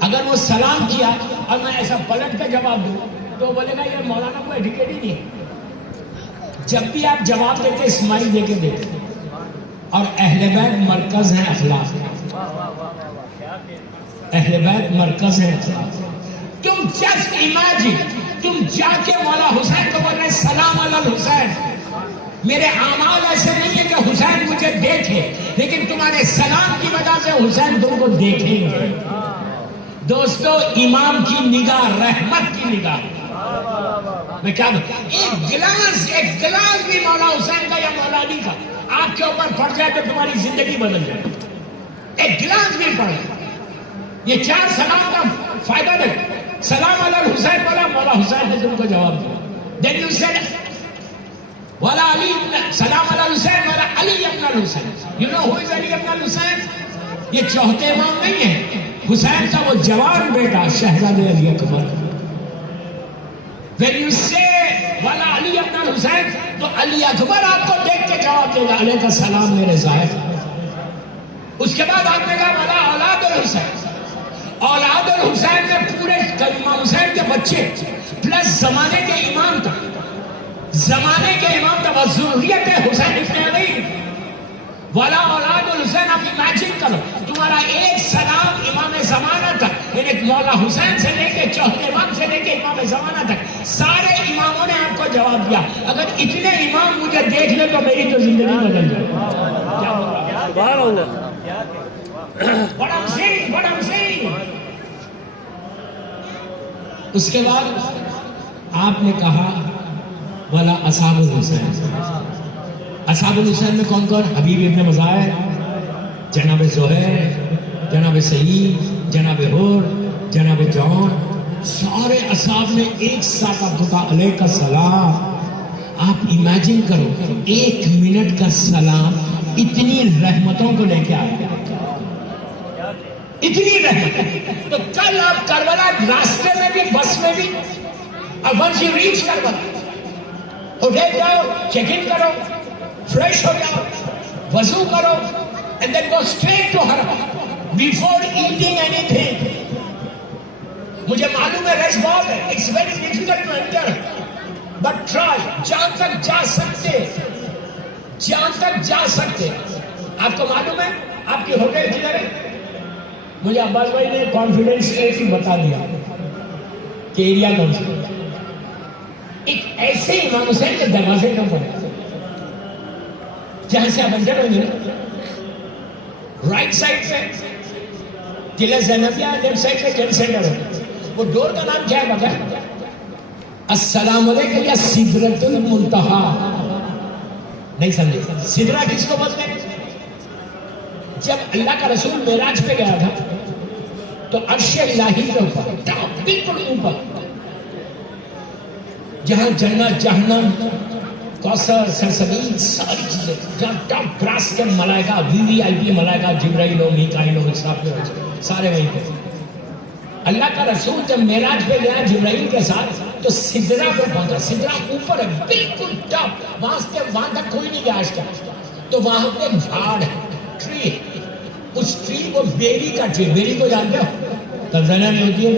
اگر وہ سلام کیا اور میں ایسا پلٹ کے جواب دوں تو بولے گا یہ مولانا کو ایٹیکیٹ ہی نہیں ہے. جب بھی آپ جواب دیتے اسمائل دے کے دیتے. اور اہل بیت مرکز ہے اخلاق، اہل بیت مرکز ہے اخلاق. تم جسٹ امیجن، تم جا کے مولا حسین کو بول رہے سلام علی الحسین. میرے اعمال ایسے نہیں ہے کہ حسین مجھے دیکھے، لیکن تمہارے سلام کی وجہ سے حسین تم کو دیکھیں گے. دوستو امام کی نگاہ رحمت کی نگاہ. میں کیا ایک گلاس بھی مولا حسین کا یا مولا علی کا آپ کے اوپر پڑ جائے تو تمہاری زندگی بدل جائے. ایک گلاس بھی پڑے. یہ 4 سلام کا فائدہ دے. سلام علی الحسین والا مولا حسین نے تم کو جواب دیا. دین یو سیڈ والا علی، سلام علی الحسین والا علی ابن الحسین. یو نو ہو از علی ابن الحسین؟ یہ چوتھے امام نہیں ہے، حسین کا وہ جوان بیٹا شہزادے علی اکبر. When you say والا علی ابن الحسین تو علی اکبر آپ کو دیکھ کے جواب دے گا علیہ السلام میرے زاہد. اس کے بعد آپ نے کہا والا اولاد الحسین. اولاد الحسین میں پورے امام حسین کے بچے پلس زمانے کے امام تک، زمانے کے امام تک ضروریت حسین ابن علی والا اولاد الحسین. آپ امیجن کرو تمہارا ایک سلام امام زمانہ تک، یعنی مولا حسین سے لے کے چوتھے امام سے لے کے امام زمانہ تک سارے اماموں نے آپ کو جواب دیا. اگر اتنے امام مجھے دیکھ لیں تو میری تو زندگی بدل جائے. سبحان اللہ. What I'm saying. اس کے بعد آپ نے کہا والا اصحاب الحسین. اصحاب الحسین میں کون کون؟ حبیب ابن مظاہر، جناب زہیر، جناب سعید، جناب حور، جناب جون، سارے اصحاب نے ایک ساتھ آپ کو کہا علیہ السلام. آپ امیجن کرو 1 منٹ کا سلام اتنی رحمتوں کو لے کے آیا، اتنی رحمت. تو کل آپ کربلا راستے میں بھی بس میں بھی اور once you reach Karbala hotel جاؤ، چیک ان کرو، فریش ہو جاؤ، وضو کرو and then go straight to her before eating anything. مجھے معلوم ہے رش بہت ہے، it's very difficult to enter but try. جہاں تک جا سکتے. آپ کو معلوم ہے آپ کی ہوٹل کدھر ہے؟ مجھے عباس بھائی نے کانفیڈینشلی بتا دیا کہ ایریا کون سا. ایک ایسے امام حسین کے دروازے کا پڑے جہاں سے آپ انٹر ہوں گے، رائٹ سائڈ پہ قلعہ زینبیہ، لیفٹ سائڈ پہ جن سینٹر ہے. وہ ڈور کا نام کیا ہے بتا؟ السلام علیکم یا سدرۃ المنتہا. نہیں سمجھے سدرہ کس کو بولتے ہیں؟ جب اللہ کا رسول معراج پہ گیا تھا تو عرش الہی کے اوپر بالکل اوپر جہاں جنت، جہنم، کوثر، سلسبیل، ساری چیزیں، جہاں ٹاپ کلاس کے ملائکہ، VVIP ملائکہ، جبرائیل و میکائیل و اسرافیل سارے وہیں پہ. اللہ کا رسول جب معراج پہ گیا جبرائیل کے ساتھ تو سدرہ پہ پہنچا. سدرہ اوپر ہے بالکل ٹاپ، وہاں تک کوئی نہیں گیا آج تک. تو وہاں پہ جھاڑ ہے، ٹری ہے. اس ٹری کو بیری کا ٹری، بیری کو جانتے ہو؟ تنزانیہ میں ہوتی ہے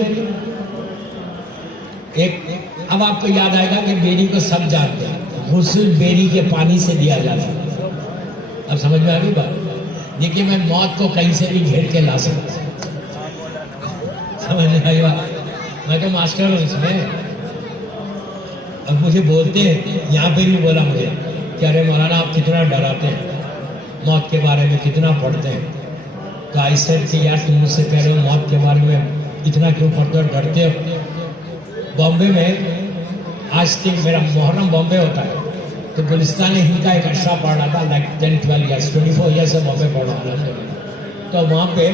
بیری. اب آپ کو یاد آئے گا کہ بیری کو سب جانتے ہیں. غسل بیری کے پانی سے دیا جاتا ہے. اب سمجھ میں آ گئی بات؟ دیکھیے میں موت کو کہیں سے بھی گھیر کے لا سکتا ہوں. سمجھ میں آئی بات؟ میں تو ماسٹر ہوں اس میں. اب مجھے بولتے ہیں، یہاں پہ بھی بولا مجھے کہ ارے مولانا آپ کتنا ڈراتے ہیں، موت کے بارے میں کتنا پڑھتے ہیں. تو ایسے کہ یار تم مجھ سے کہہ رہے ہو موت کے بارے میں اتنا کیوں پڑھتے ہو، ڈرتے ہو. بامبے میں آج تک میرا محرم بامبے ہوتا ہے تو گلستان ہند کا ایک اشرا پڑھ رہا تھا، لائک 10-12 ایئرس 24 ایئرس سے بامبے پڑھ رہا تھا. تو وہاں پہ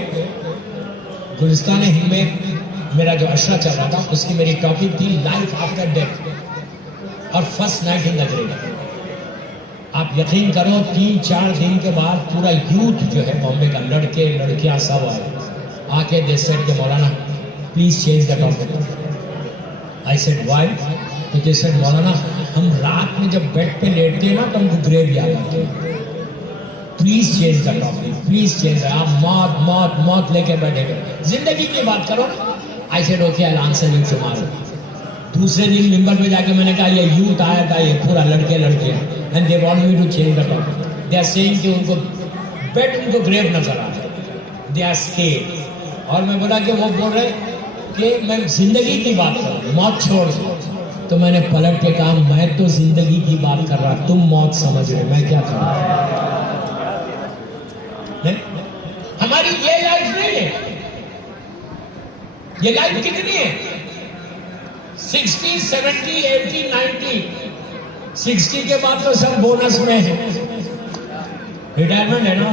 گلستان ہند میں میرا جو اشرا چل رہا تھا اس کی میری ٹاپک تھی لائف آفٹر ڈیتھ اور فرسٹ نائٹ ان دا گریو. آپ یقین کرو 3-4 دن کے بعد پورا یوتھ جو ہے بامبے کا، لڑکے لڑکیاں سب آئے آ کے دے سیڈ کہ مولانا please change the topic. I said why? تو دے سیڈ مولانا ہم رات میں جب بیڈ پہ لیٹتے ہیں نا تو ہم کو گریو یاد آتے ہیں. Please change the topic, please change. آپ موت موت موت لے کے بیٹھے گئے، زندگی کی بات کرو. I said okay I answer you tomorrow. دوسرے دن ممبر پہ جا کے میں نے کہا یہ یوتھ آیا تھا، یہ پورا لڑکے لڑکے and they want me to change the topic. They are saying کہ ان کو بیڈ ان کو گریو نظر آ رہا ہے، دے آر اسکیئرڈ. اور میں بولا کہ وہ بول رہے کہ میں زندگی کی بات کر رہا ہوں، موت چھوڑ دو. تو میں نے پلٹ کے کہا میں تو زندگی کی بات کر رہا، تم موت سمجھ رہے، میں کیا کر رہا ہوں. ہماری یہ لائف نہیں ہے. یہ لائف کتنی ہے؟ 60, 70, 80, 90. 60 کے بعد تو سب بونس میں ہے، ریٹائرمنٹ ہے نا.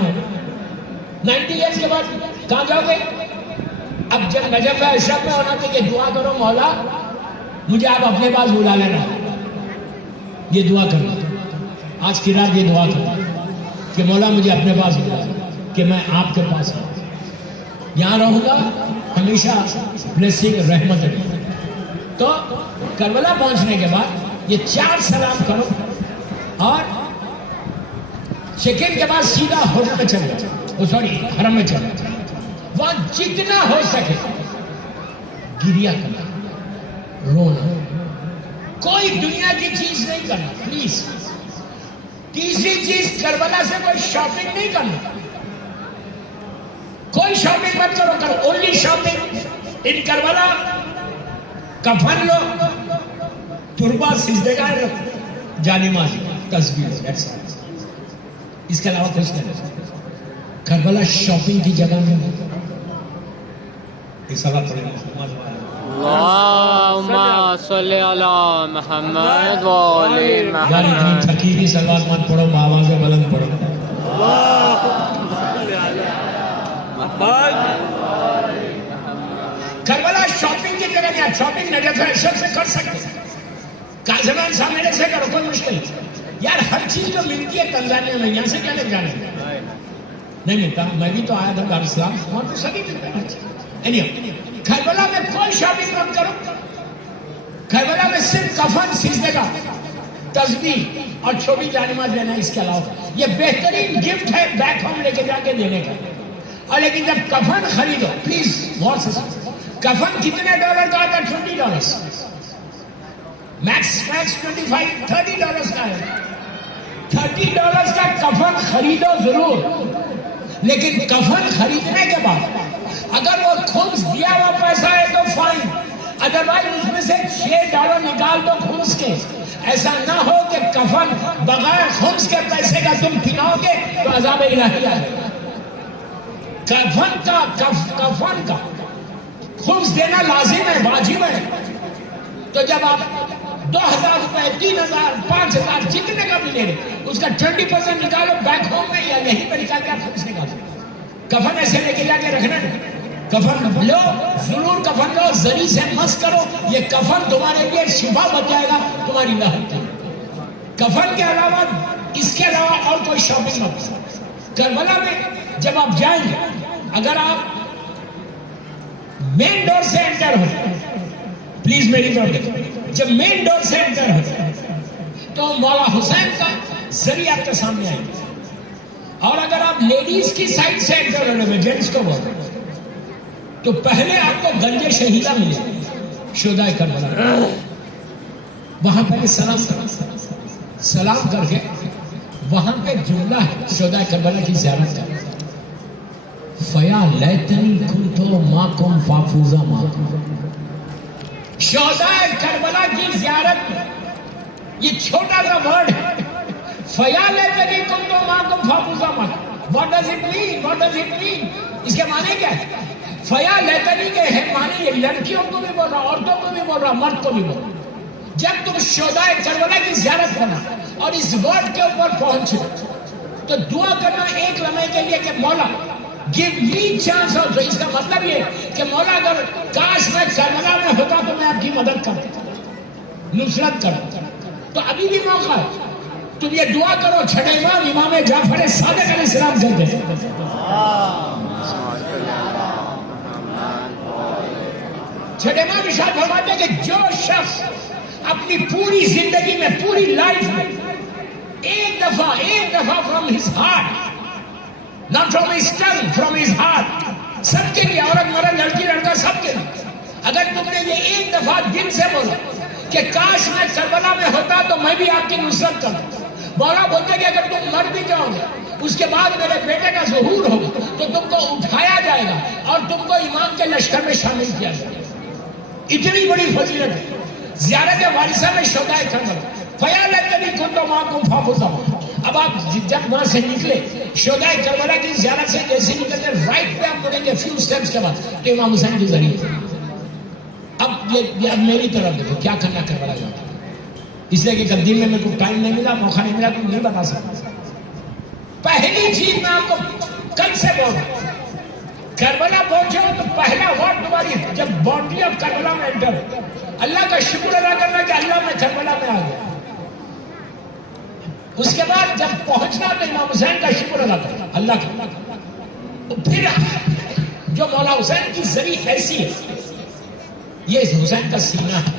90 ایئرس کے بعد کہاں جاؤ گے؟ اب جب نجف اشرف میں ہونا تھا کہ دعا کرو مولا مجھے آپ اپنے پاس بلا لینا. یہ دعا کرنا آج کی رات، یہ دعا کرنا کہ مولا مجھے اپنے پاس بلا کہ میں آپ کے پاس ہوں. یہاں رہوں گا ہمیشہ بلیسنگ رحمت رہے. تو کربلا پہنچنے کے بعد یہ 4 سلام کرو اور چیک ان کے بعد سیدھا ہوٹل میں چلے جاؤ، سوری حرم میں چلے جاؤ. وہاں جتنا ہو سکے گریا کرنا، رونا، کوئی دنیا کی چیز نہیں کرنا پلیز. تیسری چیز کربلا سے کوئی شاپنگ نہیں کرنا، کوئی شاپنگ مت کرو. اونلی شاپنگ ان کربلا کفن لو، تربا سجدگاہ رکھو، جانماز تصویر، اس کے علاوہ کچھ نہیں. کربلا شاپنگ کی جگہ نہیں. ایک سوال پڑے گا، اللہم صلی علی محمد و آل یار اتنی محمد. تھکی سلوات مت پڑھو، آواز بلند پڑھو. کربلا شاپنگ کی جگہ نہیں. شاپنگ نجف اشرف سے کر سکتے، کاظم سامنے سے کرو، کوئی مشکل یار. ہر چیز جو ملتی ہے تنزانیہ میں، یہاں سے کیا لے جانے نہیں ملتا. میں بھی تو آیا تھا دار السلام، وہاں تو سبھی ملتا ہے. کربلا میں کوئی شاپنگ مت کرو. کربلا میں صرف کفن سجدگاہ، تسبیح اور چھوٹی جانماز لینا. اس کے علاوہ یہ بہترین گفٹ ہے بیک ہوم لے کے جا کے دینے کا. اور لیکن جب کفن خریدو پلیز غور سے سمجھو، کفن کتنے ڈالر کا آتا ہے؟ $20. میکس $25-30 کا ہے. $30 کا کفن خریدو ضرور، لیکن کفن خریدنے کے بعد اگر وہ خمس دیا ہوا پیسہ ہے تو فائن، ادروائز اس میں سے $6 نکال دو خمس کے. ایسا نہ ہو کہ کفن بغیر خمس کے پیسے کا تم پھناؤ گے تو عذاب الہی آئے. کفن کا خمس دینا لازم ہے، واجب ہے. تو جب آپ 2,000 روپے، 3,000، 5,000 جتنے کا ملے گا اس کا 20% نکالو بیک ہوم میں، یا یہیں پہ نکال کے آپ خمس نکالو. کفن ایسے لے کے جا کے رکھنا نہیں. کفن لو ضرور، کفن لو، زری سے مس کرو. یہ کفن تمہارے لیے شفا بچ جائے گا تمہاری لاحق کی. کفن کے علاوہ اس کے علاوہ اور کوئی شاپنگ مت کرو. کربلا میں جب آپ جائیں گے، اگر آپ مین ڈور سے انٹر ہو، پلیز میری طرف دیکھو، جب مین ڈور سے انٹر ہو تو مولا حسین کا ذریعہ آپ کے سامنے آئے گا. اور اگر آپ لیڈیز کی سائڈ سے انٹر ہونے میں جینٹس کو بولتے تو پہلے آپ کو گنج شہیدہ ملے گا، شہدائے کربلا. وہاں پہلے سلام کر کے وہاں پہ جملہ ہے شہدائے کربلا کی زیارت کا، فیا لیتنی کنتو ماکم فافوزا ماکم. شہدائے کربلا کی زیارت، یہ چھوٹا سا ورڈ ہے، فیا لیتنی کنتو ماکم فافوزا ماکم. What does it mean? What does it mean? اس کے معنی کیا ہے؟ فیا لیتنی کے ہے معنی یہ لڑکیوں کو بھی بول رہا، عورتوں کو بھی بول رہا، مرد کو بھی بول رہا. جب تم شہدائے کربلا کی زیارت کرنا اور اس ورڈ کے اوپر پہنچے تو دعا کرنا ایک لمحے کے لیے کہ مولا give me chance also. اس کا مطلب یہ کہ مولا اگر کاش میں کربلا میں ہوتا تو میں آپ کی مدد کرتا، نصرت کرتا. تو ابھی بھی موقع ہے، تم یہ دعا کرو. چھٹے امام جعفر صادق علیہ السلام کہتے ہیں، چھٹے امام ارشاد فرماتے ہیں کہ جو شخص اپنی پوری زندگی میں، پوری لائف میں ایک دفعہ from his heart, not from his tongue, from his heart، سب کے لیے، عورت مرد لڑکی لڑکا سب کے لیے، اگر تم نے یہ ایک دفعہ دل سے بولا کہ کاش میں کربلا میں ہوتا تو میں بھی آپ کی نصرت کرتا. مولا بولتے کہ اگر تم مر بھی جاؤ گے اس کے بعد میرے بیٹے کا ظہور ہوگا تو تم کو اٹھایا جائے گا اور تم کو امام کے لشکر میں شامل کیا جائے گا. اتنی بڑی فضیلت ہے زیارت وارثہ میں شہدائے کربلا. فیا لیتنی کنتو ماکم فافوزا. اب آپ جب وہاں سے نکلے شہدائے کربلا کی زیارت سے جیسے نکلتے رائٹ پہ آپ مڑیں گے فیو سٹیپس کے بعد تو امام حسین کے ذریعے. اب یہ میری طرف دیکھو کیا کرنا کربلا جا کے، اس لیے کہ کل دن میں میرے کو ٹائم نہیں ملا، موقع نہیں ملا تو نہیں بتا سکتا. پہلی چیز میں آپ کو کل سے بول رہا ہوں، کربلا پہنچے ہو تو پہلا ورڈ تمہاری جب باڈی آف کربلا میں انٹر اللہ کا شکر ادا کرنا کہ اللہ میں کربلا میں آ گیا. اس کے بعد جب پہنچنا تو امام حسین کا شکر ادا کرنا اللہ کا. پھر جو مولا حسین کی زری ایسی ہے، یہ حسین کا سینہ ہے.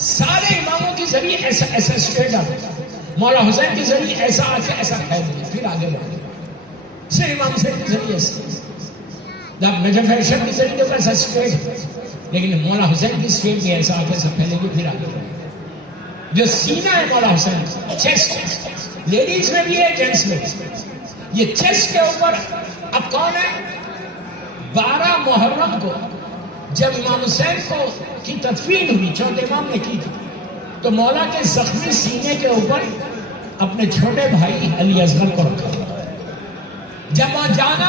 سارے اماموں کی زری ایسا ایسا اسٹریٹ آتا ہے، مولا حسین کی زری ایسا آ کے ایسا پھیل گیا پھر آگے بڑھ گیا. صرف امام حسین کی زری ایسی، جب نجف اشرف کی زری دیکھو ایسا اسٹریٹ، لیکن مولا حسین کی اسٹریٹ بھی ایسا آ کے ایسا پھیلے گی پھر آگے بڑھ گیا. جو سینہ ہے مولا حسین، چیسٹ، لیڈیز میں بھی ہے جینٹس میں بھی. یہ چیسٹ کے اوپر اب کون ہے؟ 12 محرم کو جب امام حسین کو کی تدفین ہوئی، چوتھے امام نے کی تھی، تو مولا کے زخمی سینے کے اوپر اپنے چھوٹے بھائی علی اصغر کو رکھا. جب وہاں جانا،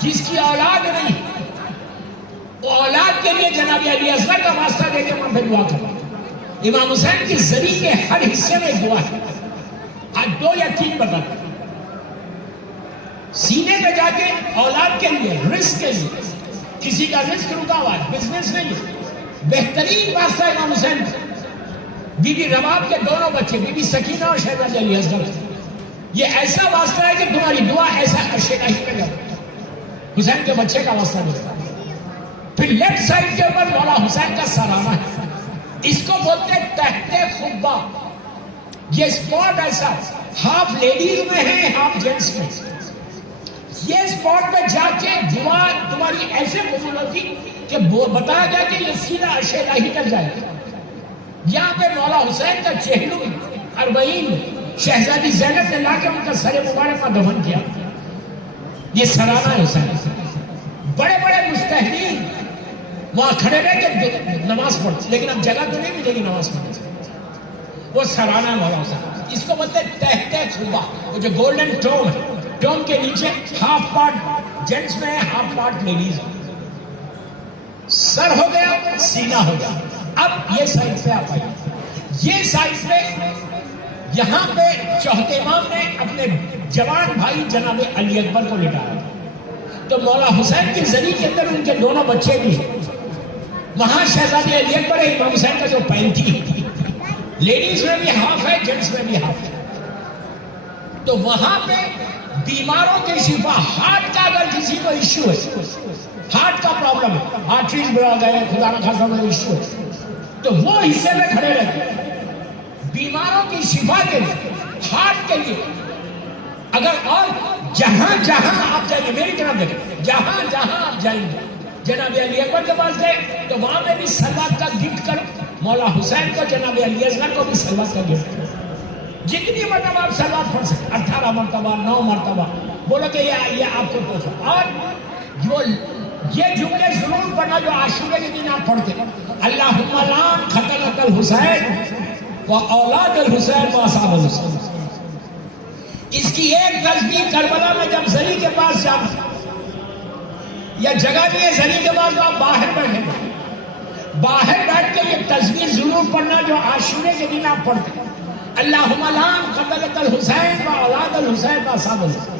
جس کی اولاد نہیں، وہ اولاد کے لیے جناب علی اصغر کا واسطہ دے کے وہاں پہ دعا کرا. امام حسین کی زری کے ہر حصے میں دعا ہے. آج 2 یا 3 بتا سینے پہ جا کے اولاد کے لیے، رزق کے لیے. کسی کا رزق رکا ہوا ہے، بزنس نہیں ہے، بہترین واسطہ امام حسین کا. بی بی رباب کے دونوں بچے، بی بی سکینہ اور شہزادہ علی اصغر، یہ ایسا واسطہ ہے کہ تمہاری دعا ایسا اشیاء ہی پہ جاتا. حسین کے بچے کا واسطہ دیتا. پھر لیفٹ سائڈ کے اوپر مولا حسین کا سرانہ ہے، اس کو بولتے ہیں تحت خبا. یہ اسپاٹ ایسا ہاف لیڈیز میں ہے ہاف جینٹس میں. یہ اسپاٹ پہ جا کے دعا تمہاری ایسے قبول ہوتی کہ بتایا گیا کہ یہ سیدھا اشیاء ہی تک جائے گا. یہاں پہ مولا حسین کا چہلم 40 شہزادی زینب نے لا کے ان کا سر مبارک کا دفن کیا. یہ سرانہ ہے حسین. بڑے بڑے مجتہدین وہاں کھڑے رہے کہ نماز پڑھتے، لیکن اب جگہ تو نہیں ملے گی نماز پڑھنے. وہ سرانہ مولا حسین. اس کو بولتے ہیں تحت خبا. وہ جو گولڈن ٹوم ہے، ٹوم کے نیچے ہاف پارٹ جینٹس میں ہے، ہاف پارٹ لیڈیز ہے. سر ہو گیا، سینہ ہو گیا. اب یہ سائڈ پہ آپ آئیے. یہ سائڈ پہ یہاں پہ چوتھے امام نے اپنے جوان بھائی جناب علی اکبر کو لٹایا. تو مولا حسین کی زری کے اندر ان کے دونوں بچے بھی ہیں. وہاں شہزادی علی اکبر ہے، امام حسین کا جو 35 لیڈیز میں بھی ہاف ہے، جینٹس میں بھی ہاف ہے. تو وہاں پہ بیماروں کی شفا، ہارٹ کا اگر کسی کو ایشو ہے، ہارٹ کا پرابلم ہے، آرٹریز بڑھا گئے، خدا نہ خاصا میں ایشو ہے، تو وہ حصے میں کھڑے رہتے ہیں. بیماروں کی شفا کے لیے، ہارٹ کے لیے. اگر اور جہاں جہاں آپ جائیں گے، میری طرف دیکھیں، جہاں جہاں آپ جائیں گے، جناب علی اکبر کے پاس گئے تو وہاں میں بھی سلوات کا گفٹ کرو. مولا حسین کو، جناب علی اصغر کو بھی سلوات کا گفٹ کرو. جتنی مرتبہ آپ سلوات پڑھ سکتے، 18 مرتبہ، 9 مرتبہ بولو کہ یہ آپ کو پوچھو. اور جو یہ جملے ضرور پڑھنا جو عاشورے کے دن آپ پڑھتے، اللہم لعن قتلۃ الحسین و اولاد الحسین و اصحاب الحسین. اس کی ایک تصویر کربلا میں جب زری کے پاس جانا، یا جگہ بھی ہے زری کے پاس، تو آپ باہر بیٹھیں، باہر بیٹھ کے یہ تصویر ضرور پڑھنا جو عاشورے کے دن آپ پڑھتے، اللہم لعن قتلۃ الحسین و اولاد الحسین و اصحاب الحسین.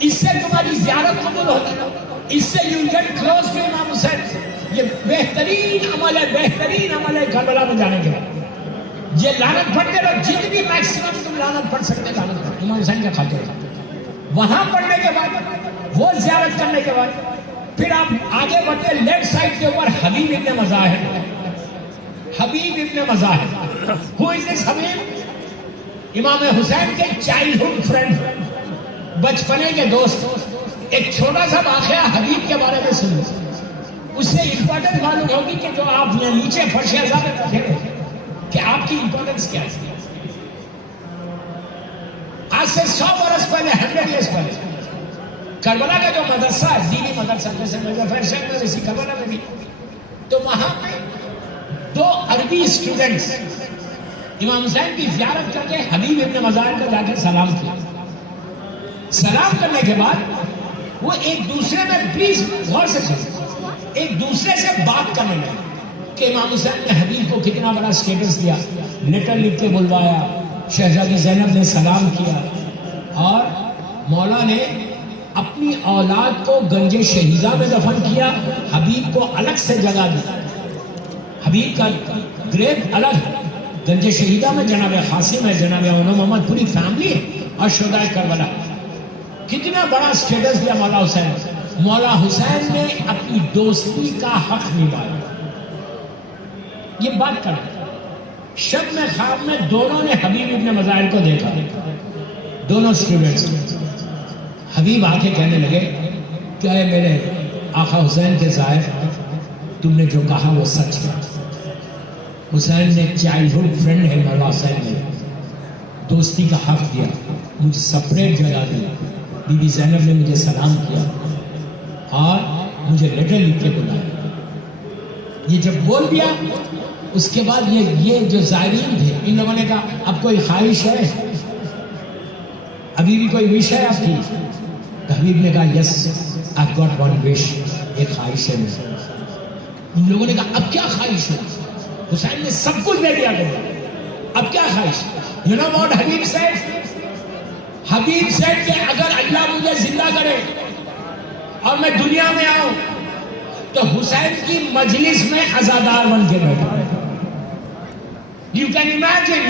اس سے تمہاری زیارت قبول ہوتی ہے، اس سے you get close to Imam حسین. یہ بہترین عمل ہے، بہترین عمل ہے کربلا میں جانے کے بعد. یہ لعنت پڑھتے رہو، جتنی میکسیمم تم لعنت پڑھ سکتے لعنت پڑھو امام حسین کے خاطر. وہاں پڑھنے کے بعد، وہ زیارت کرنے کے بعد پھر آپ آگے بڑھتے لیفٹ سائڈ کے اوپر حبیب ابن مظاہر. حبیب ابن مظاہر who is this حبیب؟ امام حسین کے چائلڈہڈ فرینڈ، بچپنے کے دوست. ایک چھوٹا سا واقعہ حبیب کے بارے میں سنو، اس سے امپورٹنٹ معلوم ہوگی کہ جو آپ یہاں نیچے فرش اعضاء میں بیٹھے ہوئے کہ آپ کی امپورٹنس کیا ہے. آج سے 100 برس پہلے، 100 ایئرس پہلے، کربلا کا جو مدرسہ ہے، دینی مدرسہ جیسے شہر میں، ویسی کربلا میں بھی، تو وہاں پہ 2 عربی اسٹوڈنٹس امام حسین کی زیارت کر کے حبیب ابن مظاہر کو جا کے سلام کیا. سلام کرنے کے بعد وہ ایک دوسرے میں، پلیز غور سے سنیں، ایک دوسرے سے بات کرنے لگے کہ امام حسین نے حبیب کو کتنا بڑا اسٹیٹس دیا، لیٹر لکھ کے بلوایا، شہزادی زینب نے سلام کیا، اور مولا نے اپنی اولاد کو گنج شہیدہ میں دفن کیا، حبیب کو الگ سے جگہ دی. حبیب کا گریو الگ، گنج شہیدہ میں جناب قاسم ہے، جناب عونو محمد، پوری فیملی ہے، اور شہدائے کربلا. کتنا بڑا اسٹیٹس دیا مولا حسین. مولا حسین نے اپنی دوستی کا حق نبھایا. یہ بات کریں. شب میں خواب میں دونوں نے حبیب ابن مظاہر کو دیکھا, دونوں اسٹوڈنٹس. حبیب آ کے کہنے لگے کہ اے میرے آقا حسین کے ظاہر, تم نے جو کہا وہ سچ ہے. حسین نے چائلڈہڈ فرینڈ ہے مولا حسین نے دوستی کا حق دیا, مجھے سپریٹ جگہ دی. بی بی زینب نے مجھے سلام کیا اور مجھے لیٹر لکھ کے بلایا. یہ جب بول دیا اس کے بعد یہ جو زائرین تھے ان لوگوں نے کہا اب کوئی خواہش ہے, ابھی بھی کوئی وش ہے آپ کی؟ تو حبیب نے کہا یس I've got one wish, ایک خواہش ہے میری. ان لوگوں نے کہا اب کیا خواہش ہے؟ حسین نے سب کچھ دے دیا تھا, اب کیا خواہش؟ You know what Habib said? Habib said کہ اگر اللہ مجھے زندہ کرے اور میں دنیا میں آؤں تو حسین کی مجلس میں عزادار بن کے بیٹھا. You can imagine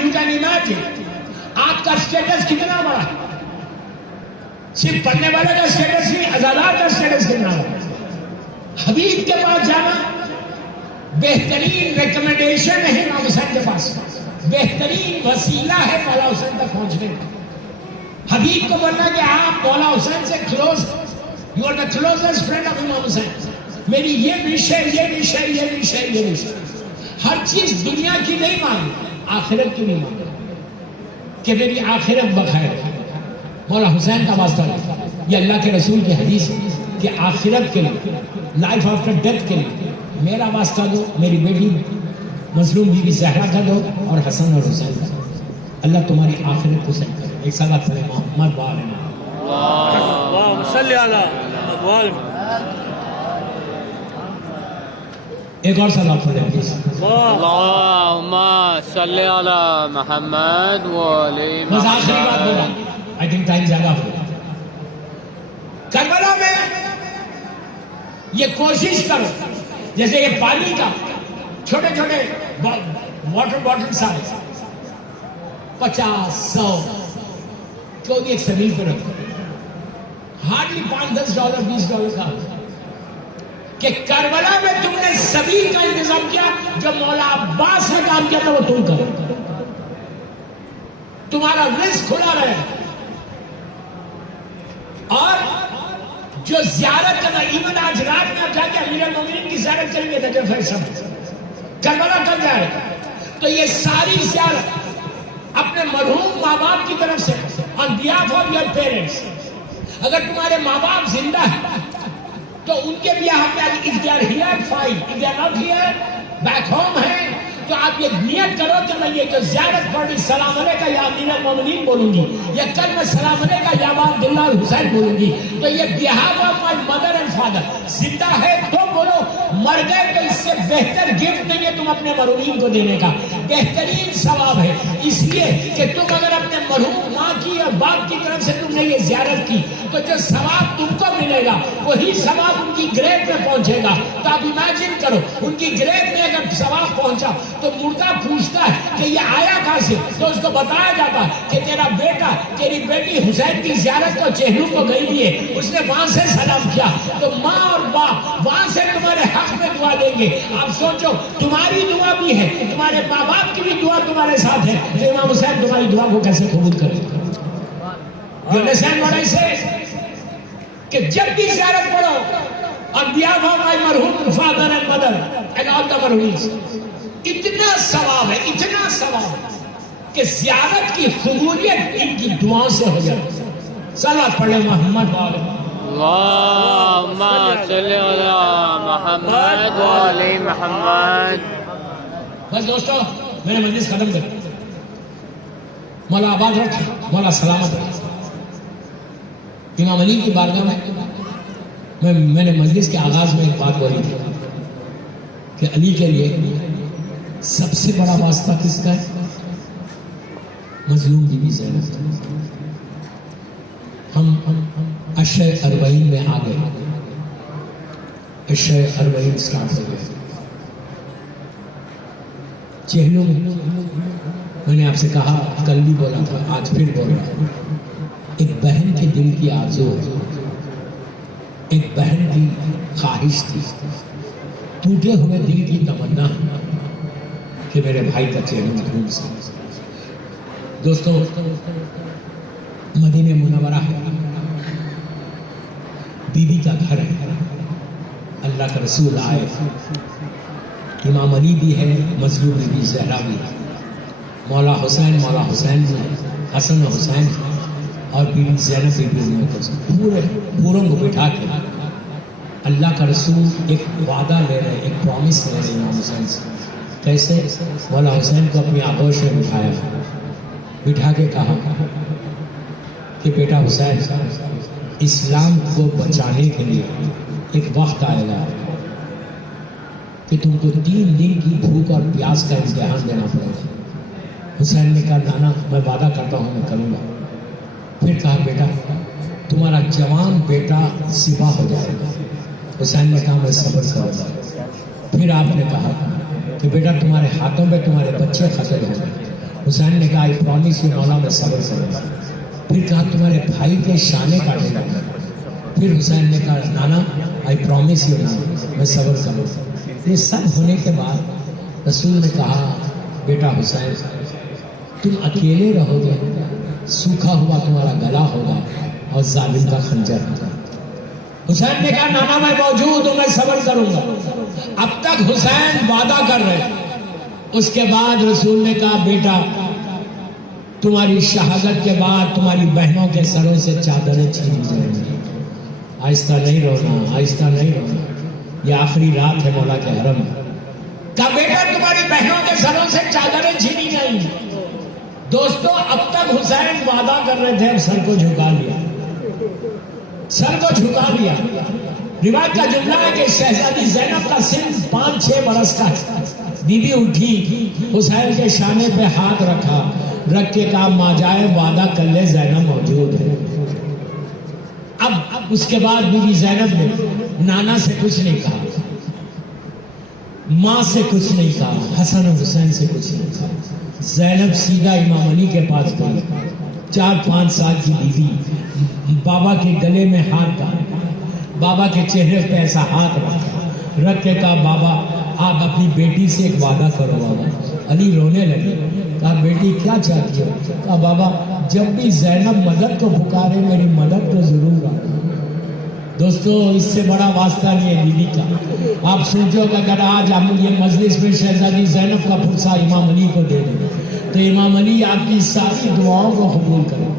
آپ کا اسٹیٹس کتنا بڑا ہے. صرف پڑھنے والے کا اسٹیٹس نہیں, عزادار کا اسٹیٹس کتنا بڑا. حبیب کے پاس جانا بہترین ریکمنڈیشن ہے امام حسین کے پاس, بہترین وسیلہ ہے مولا حسین تک پہنچنے کا. حبیب کو بولنا کہ آپ مولا حسین سے close, you are the closest friend of Imam Hussain. میری یہ وش ہے, یہ وش ہے, یہ وش ہے, یہ وش ہے. ہر چیز دنیا کی نہیں مانگی, آخرت کی نہیں مانگی کہ میری آخرت بخیر. مولا حسین کا واسطہ یہ اللہ کے رسول کی حدیث ہے کہ آخرت کے لیے, لائف آفٹر ڈیتھ کے لیے میرا واسطہ دو, میری بیٹی مظلوم بی بی زہرا کا دو اور حسن اور حسین کا. اللہ تمہاری آخرت کو صحیح کرے. ایک سال آپ پڑھیں محمد وعلیہ اللہم صلی علی محمد. ایک اور سال آپ پڑھیں پلیز. اللہم صلی علی محمد وعلی بس آخری بات محمد. بولا, آئی تھنک ٹائم زیادہ ہو گیا. کربلا میں یہ کوشش کرو جیسے یہ پانی کا چھوٹے چھوٹے واٹر باٹل سائز 50 100 کو بھی ایک سبیل پہ رکھو, ہارڈلی $5-10 $20 کا, کہ کربلا میں تم نے سبیل کا انتظام کیا. جو مولا عباس نے کام کیا تھا وہ تم کرو, تمہارا رزق کھلا رہے. اور جو زیارت کرنا, ایون آج رات میں آپ جا کے امیر المومنین کی زیارت کریں گے نجف شمس, کربلا کب جا رہے, تو یہ ساری زیارت اپنے مرحوم ماں باپ کی طرف سے on behalf of your parents. اگر تمہارے ماں باپ زندہ ہیں تو ان کے بھی یہاں پہ if they are here fine, if they are not here back home ہیں تو آپ یہ نیت کرو کہ میں یہ جو زیارت پڑھی سلام علیکہ یا امیر المومنین بولوں گی, یا کل میں سلام علیکہ یا ابا عبداللہ الحسین بولوں گی, تو یہ behalf of my mother and father. زندہ ہے تو بولو, مر گئے تو اس سے بہتر گفٹ نہیں ہے تم اپنے مرحومین کو دینے کا, بہترین ثواب ہے. اس لیے کہ تم اگر اپنے مرحوم ماں کی اور باپ کی طرف سے تم نے یہ زیارت کی تو جو ثواب تم کو ملے گا وہی ثواب ان کی گریو میں پہنچے گا. تو آپ امیجن کرو ان کی گریو میں اگر ثواب پہنچا تو مردہ پوچھتا ہے کہ یہ آیا کہاں سے, تو اس کو بتایا جاتا ہے کہ تیرا بیٹا تیری بیٹی حسین کی زیارت کو چہلو کو گئی ہے, اس نے وہاں سے سلام کیا. تو ماں اور باپ وہاں سے تمہارے حق میں دعا دیں گے. آپ سوچو تمہاری دعا بھی ہے, تمہارے ماں باپ کی بھی دعا تمہارے ساتھ ہے, تو امام حسین تمہاری دعا کو کیسے قبول کرے. You understand what I say? کہ جب بھی زیارت پڑھو on behalf of my مرحوم father and mother and all the مرحومین, اتنا ثواب ہے, اتنا ثواب ہے کہ زیارت کی قبولیت ان کی دعاؤں سے ہو جائے. صلوات پڑھیں محمد وعلی اللہم صلی علی محمد وعلی محمد. بس دوستو میں نے مجلس ختم کر, مولا آباد رکھے, مولا سلامت رکھے. امام علی کی بارگاہ میں نے مجلس کے آغاز میں ایک بات بولی تھی کہ علی کے لیے سب سے بڑا واسطہ کس کا ہے؟ مظلوم بی بی زینب. ہم عشر اربعین میں آ گئے, عشر اربعین سٹارٹ ہو گئے. چہلوں میں نے آپ سے کہا, کل بھی بولا تھا, آج پھر بول رہا ہوں, ایک بہن کے دل کی آرزو ہے, ایک بہن کی خواہش تھی، ٹوٹے ہوئے دل کی تمنا کہ میرے بھائی کا چہرہ ڈھونڈ سکے۔ دوستو، مدینہ منورہ ہے، بی بی کا گھر ہے، اللہ کا رسول آئے، امام علی بھی ہے، مظلوم بی بی زہرا بھی ہے، مولا حسین بھی ہے، حسن و حسین اور بی بی زینب بھی پوروں کو بٹھا کے اللہ کا رسول ایک وعدہ لے رہے، ایک پرومس لے رہے امام حسین سے۔ کیسے؟ مولا حسین کو اپنی آغوش میں بٹھایا، بٹھا کے کہا کہ بیٹا حسین، اسلام کو بچانے کے لیے ایک وقت آئے گا کہ تم کو 3 دن کی بھوک اور پیاس کا امتحان دینا پڑے گا۔ حسین نے کہا نانا میں وعدہ کرتا ہوں میں کروں گا۔ پھر کہا بیٹا تمہارا جوان بیٹا سپاہ ہو جائے گا۔ حسین نے کہا میں صبر کروں گا۔ پھر آپ نے کہا کہ بیٹا تمہارے ہاتھوں پہ تمہارے بچے قتل ہو گئے۔ حسین نے کہا آئی پرامس یو مولا میں صبر کروں گا۔ پھر کہا تمہارے بھائی کے شانے کاٹے گئے۔ پھر حسین نے کہا نانا آئی پرامس یو نانا میں صبر کروں گا۔ یہ سب ہونے کے بعد رسول نے کہا بیٹا حسین تم اکیلے رہو گے، سوکھا ہوا تمہارا گلا ہوگا اور ظالم کا خنجر ہوگا۔ حسین نے کہا نانا میں موجود ہوں، میں صبر کروں گا۔ اب تک حسین وعدہ کر رہے، اس کے بعد رسول نے کہا بیٹا تمہاری شہادت کے بعد تمہاری بہنوں کے سروں سے چادریں چھین جائیں گی، آہستہ نہیں رونا، آہستہ نہیں رونا، یہ آخری رات ہے مولا کے حرم میں۔ کہا بیٹا تمہاری بہنوں کے سروں سے چادریں چھینی جائیں گی۔ دوستو اب تک حسین وعدہ کر رہے تھے، اب سر کو جھکا لیا، سر کو جھکا لیا۔ روایت کا جملہ ہے کہ شہزادی زینب کا سن 5-6 برس کا ہے۔ بی بی اٹھی، حسین کے شانے پہ ہاتھ رکھ کے کہا ماں جائے وعدہ کر لے زینب موجود ہے۔ اب اس کے بعد بی بی زینب نے نانا سے کچھ نہیں کہا، ماں سے کچھ نہیں کہا، حسن و حسین سے کچھ نہیں کہا۔ زینب سیدھا امام علی کے پاس گئی، 4-5 سال کی بیوی، بابا کے گلے میں ہاتھ ڈالا، بابا کے چہرے پہ ایسا ہاتھ رکھ کے کہا بابا آپ اپنی بیٹی سے ایک وعدہ کرو بابا۔ علی رونے لگے، کہا بیٹی کیا چاہتی ہو؟ کہا بابا جب بھی زینب مدد کو پکارے میری مدد تو ضرور آئے۔ دوستو اس سے بڑا واسطہ نہیں ہے بیوی کا۔ آپ سوچو کہ اگر آج ہم یہ مجلس میں شہزادی زینب کا پرسہ امام علی کو دے دیں تو امام علی آپ کی ساری دعاؤں کو قبول کریں۔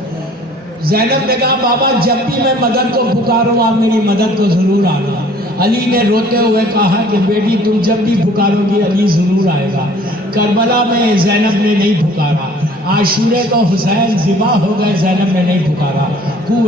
زینب نے کہا بابا جب بھی میں مدد کو پکاروں آپ میری مدد کو ضرور آنا۔ علی نے روتے ہوئے کہا کہ بیٹی تم جب بھی پکارو گی علی ضرور آئے گا۔ کربلا میں زینب نے نہیں پکارا، عاشورے کو حسین ذبح ہو گئے، زینب نے نہیں پکارا۔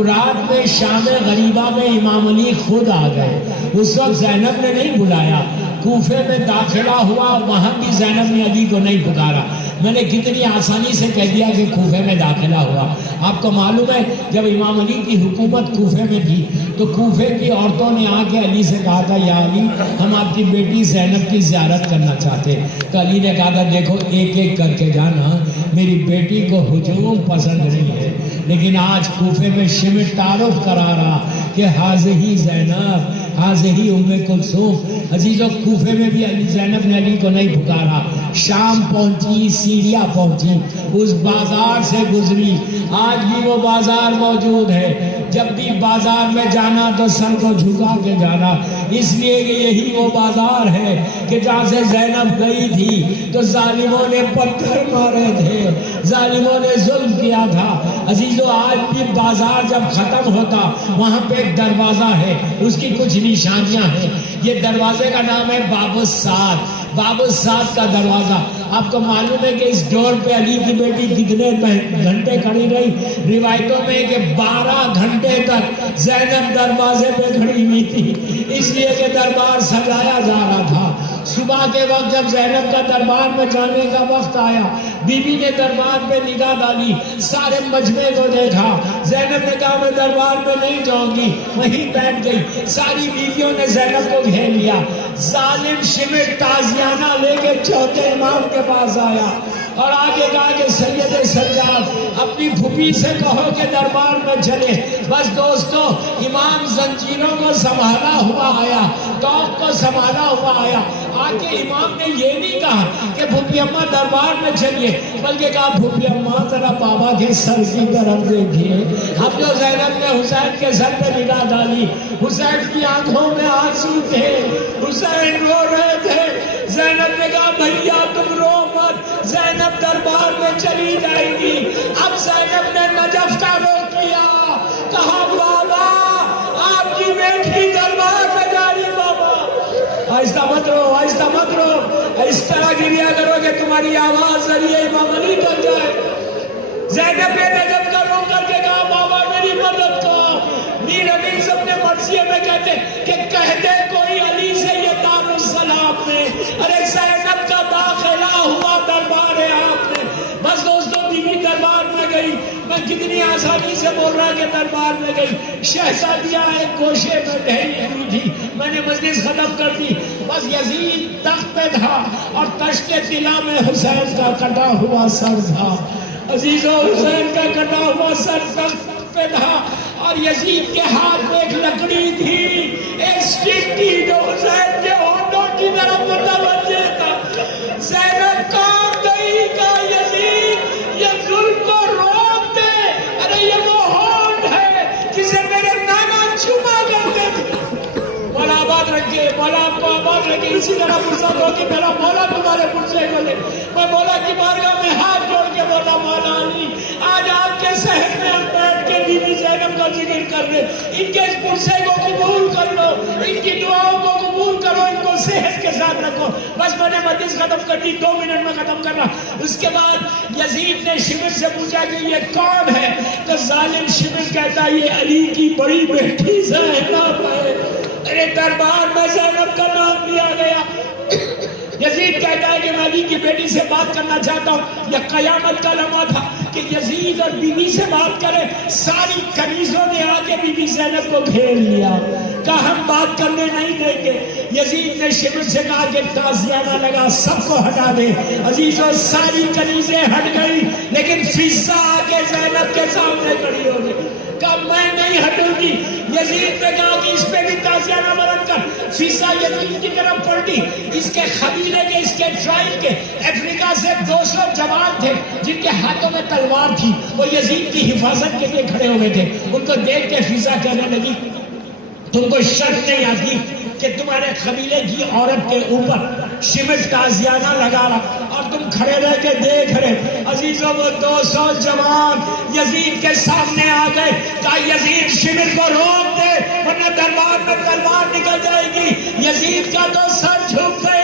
رات میں شام غریبہ میں امام علی خود آ گئے، اس وقت زینب نے نہیں بلایا۔ کوفے میں داخلہ ہوا، وہاں بھی زینب نے علی کو نہیں پکارا۔ میں نے کتنی آسانی سے کہہ دیا کہ کوفے میں داخلہ ہوا۔ آپ کو معلوم ہے جب امام علی کی حکومت کوفے میں تھی تو کوفے کی عورتوں نے آ کے علی سے کہا تھا یا علی ہم آپ کی بیٹی زینب کی زیارت کرنا چاہتے۔ تو علی نے کہا تھا دیکھو ایک ایک کر کے جانا، میری بیٹی کو ہجوم پسند نہیں ہے، لیکن آج کوفے میں شمع تعارف کرا رہا کہ حاضہی زینب، حاضہی ام کلثوم۔ عزیزو کوفے میں بھی علی زینب نے علی کو نہیں پکارا۔ شام پہنچی، سیریا پہنچی، اس بازار سے گزری، آج بھی وہ بازار موجود ہے۔ جب بھی بازار میں جانا تو سر کو جھکا کے جانا، اس لیے کہ یہی وہ بازار ہے کہ جہاں سے زینب گئی تھی تو ظالموں نے پتھر مارے تھے، ظالموں نے ظلم کیا تھا۔ عزیزو آج بھی بازار جب ختم ہوتا وہاں پہ ایک دروازہ ہے، اس کی کچھ نشانیاں ہیں۔ یہ دروازے کا نام ہے باب السعد، باب السعد کا دروازہ۔ آپ کو معلوم ہے کہ اس ڈور پہ علی کی بیٹی کتنے گھنٹے کھڑی رہی؟ روایتوں میں کہ 12 گھنٹے تک زینب دروازے پہ کھڑی ہوئی تھی، اس لیے کہ دربار سجایا جا رہا تھا۔ صبح کے وقت جب زینب کا دربار میں جانے کا وقت آیا، بی بی نے دربار پہ نگاہ ڈالی، سارے مجمع کو دیکھا۔ زینب نے کہا میں دربار پہ نہیں جاؤں گی، وہیں بیٹھ گئی۔ ساری بیویوں نے زینب کو گھیر لیا۔ ظالم شمع تازیانہ لے کے چوتھے امام کے پاس آیا، اور آگے کہا کہ سید سجاد اپنی پھوپھی سے کہو کہ دربار میں چلے. بس دوستو امام زنجیروں کو سنبھالا ہوا آیا, توق کو سنبھالا ہوا آیا. آگے امام نے یہ نہیں کہا کہ پھوپھی اماں دربار میں چلیے, بلکہ کہا پھوپھی اماں ذرا بابا کے سر کی طرف دیکھیے. اب جو زینب نے حسین کے سر پہ نگاہ ڈالی, حسین کی آنکھوں میں آنسو تھے, حسین رو رہے تھے. زینب نے کہا بھیا تم رو مت, زینب دربار میں چلی جائے گی. اب زینب نے نجف کا روک لیا, کہا بابا آپ کی بیٹی دربار میں جا رہی. بابا آہستہ مت رو, آہستہ مت رو, اس طرح گریا کرو کہ تمہاری آواز ذریعے امام علی تک جائے. زینب نے نجف کا روک کر کے کہا بابا میری مدد کرو. میر علی اپنے مرثیے میں کہتے کہ کہتے کوئی علی سے یہ دارالسلام میں, ارے زینب کا داخلہ ہوا دربار ہے آپ نے. بس دوستوں بیوی دربار میں گئی. میں کتنی آسانی سے بول رہا کہ دربار میں گئی. شہزادیاں ایک گوشے میں ٹہلی ہوئی تھی, میں نے مجلس ختم کر دی. بس یزید تخت پہ تھا اور تشت طلا میں حسین کا کٹا ہوا سر تھا. عزیزو حسین کا کٹا ہوا سر تخت پہ تھا اور یزید کے ہاتھ میں ایک لکڑی تھی, ایک سٹک تھی جو حسین کے ہونٹوں کی طرف متوجہ تھا. زینب کام گئی کا یزید یہ ظلم کو روک دے. ارے یہ وہ ہونٹ ہے جسے میرے نانا چوما کرتے تھے. مولا آباد رکھے, مولا آپ کو آباد رکھے. اسی طرح فرصت ہو کہ میرا مولا تمہارے پرسے کو لے. میں مولا کی بارگاہ میں ہاتھ جوڑ کے بولا مولا علی آج آپ کے صحن میں ہم بیٹھ کے بی بی زینب کا ذکر کر رہے, ان کے اس پرسے کو قبول کر لو, ان کی دعاؤں کو قبول کرو, ان کو صحت کے ساتھ رکھو. بس میں نے مجلس ختم کر دی, 2 منٹ میں ختم کر رہا. اس کے بعد یزید نے شمر سے پوچھا کہ یہ کون ہے, تو ظالم شمر کہتا یہ علی کی بڑی بیٹی زینب ہے. ارے دربار میں زینب کا نام لیا گیا. یزید کہتا ہے کہ میں علی کی بیٹی سے بات کرنا چاہتا ہوں. یہ قیامت کا لمحہ تھا کہ یزید اور بی بی سے بات کرے. ساری کنیزوں نے آ کے بی بی زینب کو گھیر لیا, کہا ہم بات کرنے نہیں دیں گے. یزید نے شمر سے کہا کہ تازیانہ لگا, سب کو ہٹا دے. عزیزوں ساری کنیزیں ہٹ گئی, لیکن فضا آ کے زینب کے سامنے کھڑی ہو گئی. کہا میں نہیں ہٹوں گی. یزید نے کہا کہ اس پہ بھی تازیانہ مرد کر. فضا یزید کی طرف پلٹی. اس کے قبیلے کے, اس کے ٹرائب کے, افریقہ سے 200 جوان تھے جن کے ہاتھوں میں تلوار تھی. وہ یزید کی حفاظت کے لیے کھڑے ہوئے تھے. ان کو دیکھ کے فضا کہنے لگی تم کو شک نہیں آتی کہ تمہارے قبیلے کی عورت کے اوپر شمر تازیانہ لگا رہا اور تم کھڑے رہ کے دیکھ رہے. عزیزوں وہ 200 جوان یزید کے سامنے آ گئے. کہا یزید شمر کو روک دے ورنہ دربار میں تلوار نکل جائے گی. یزید کا تو سر جھک گیا.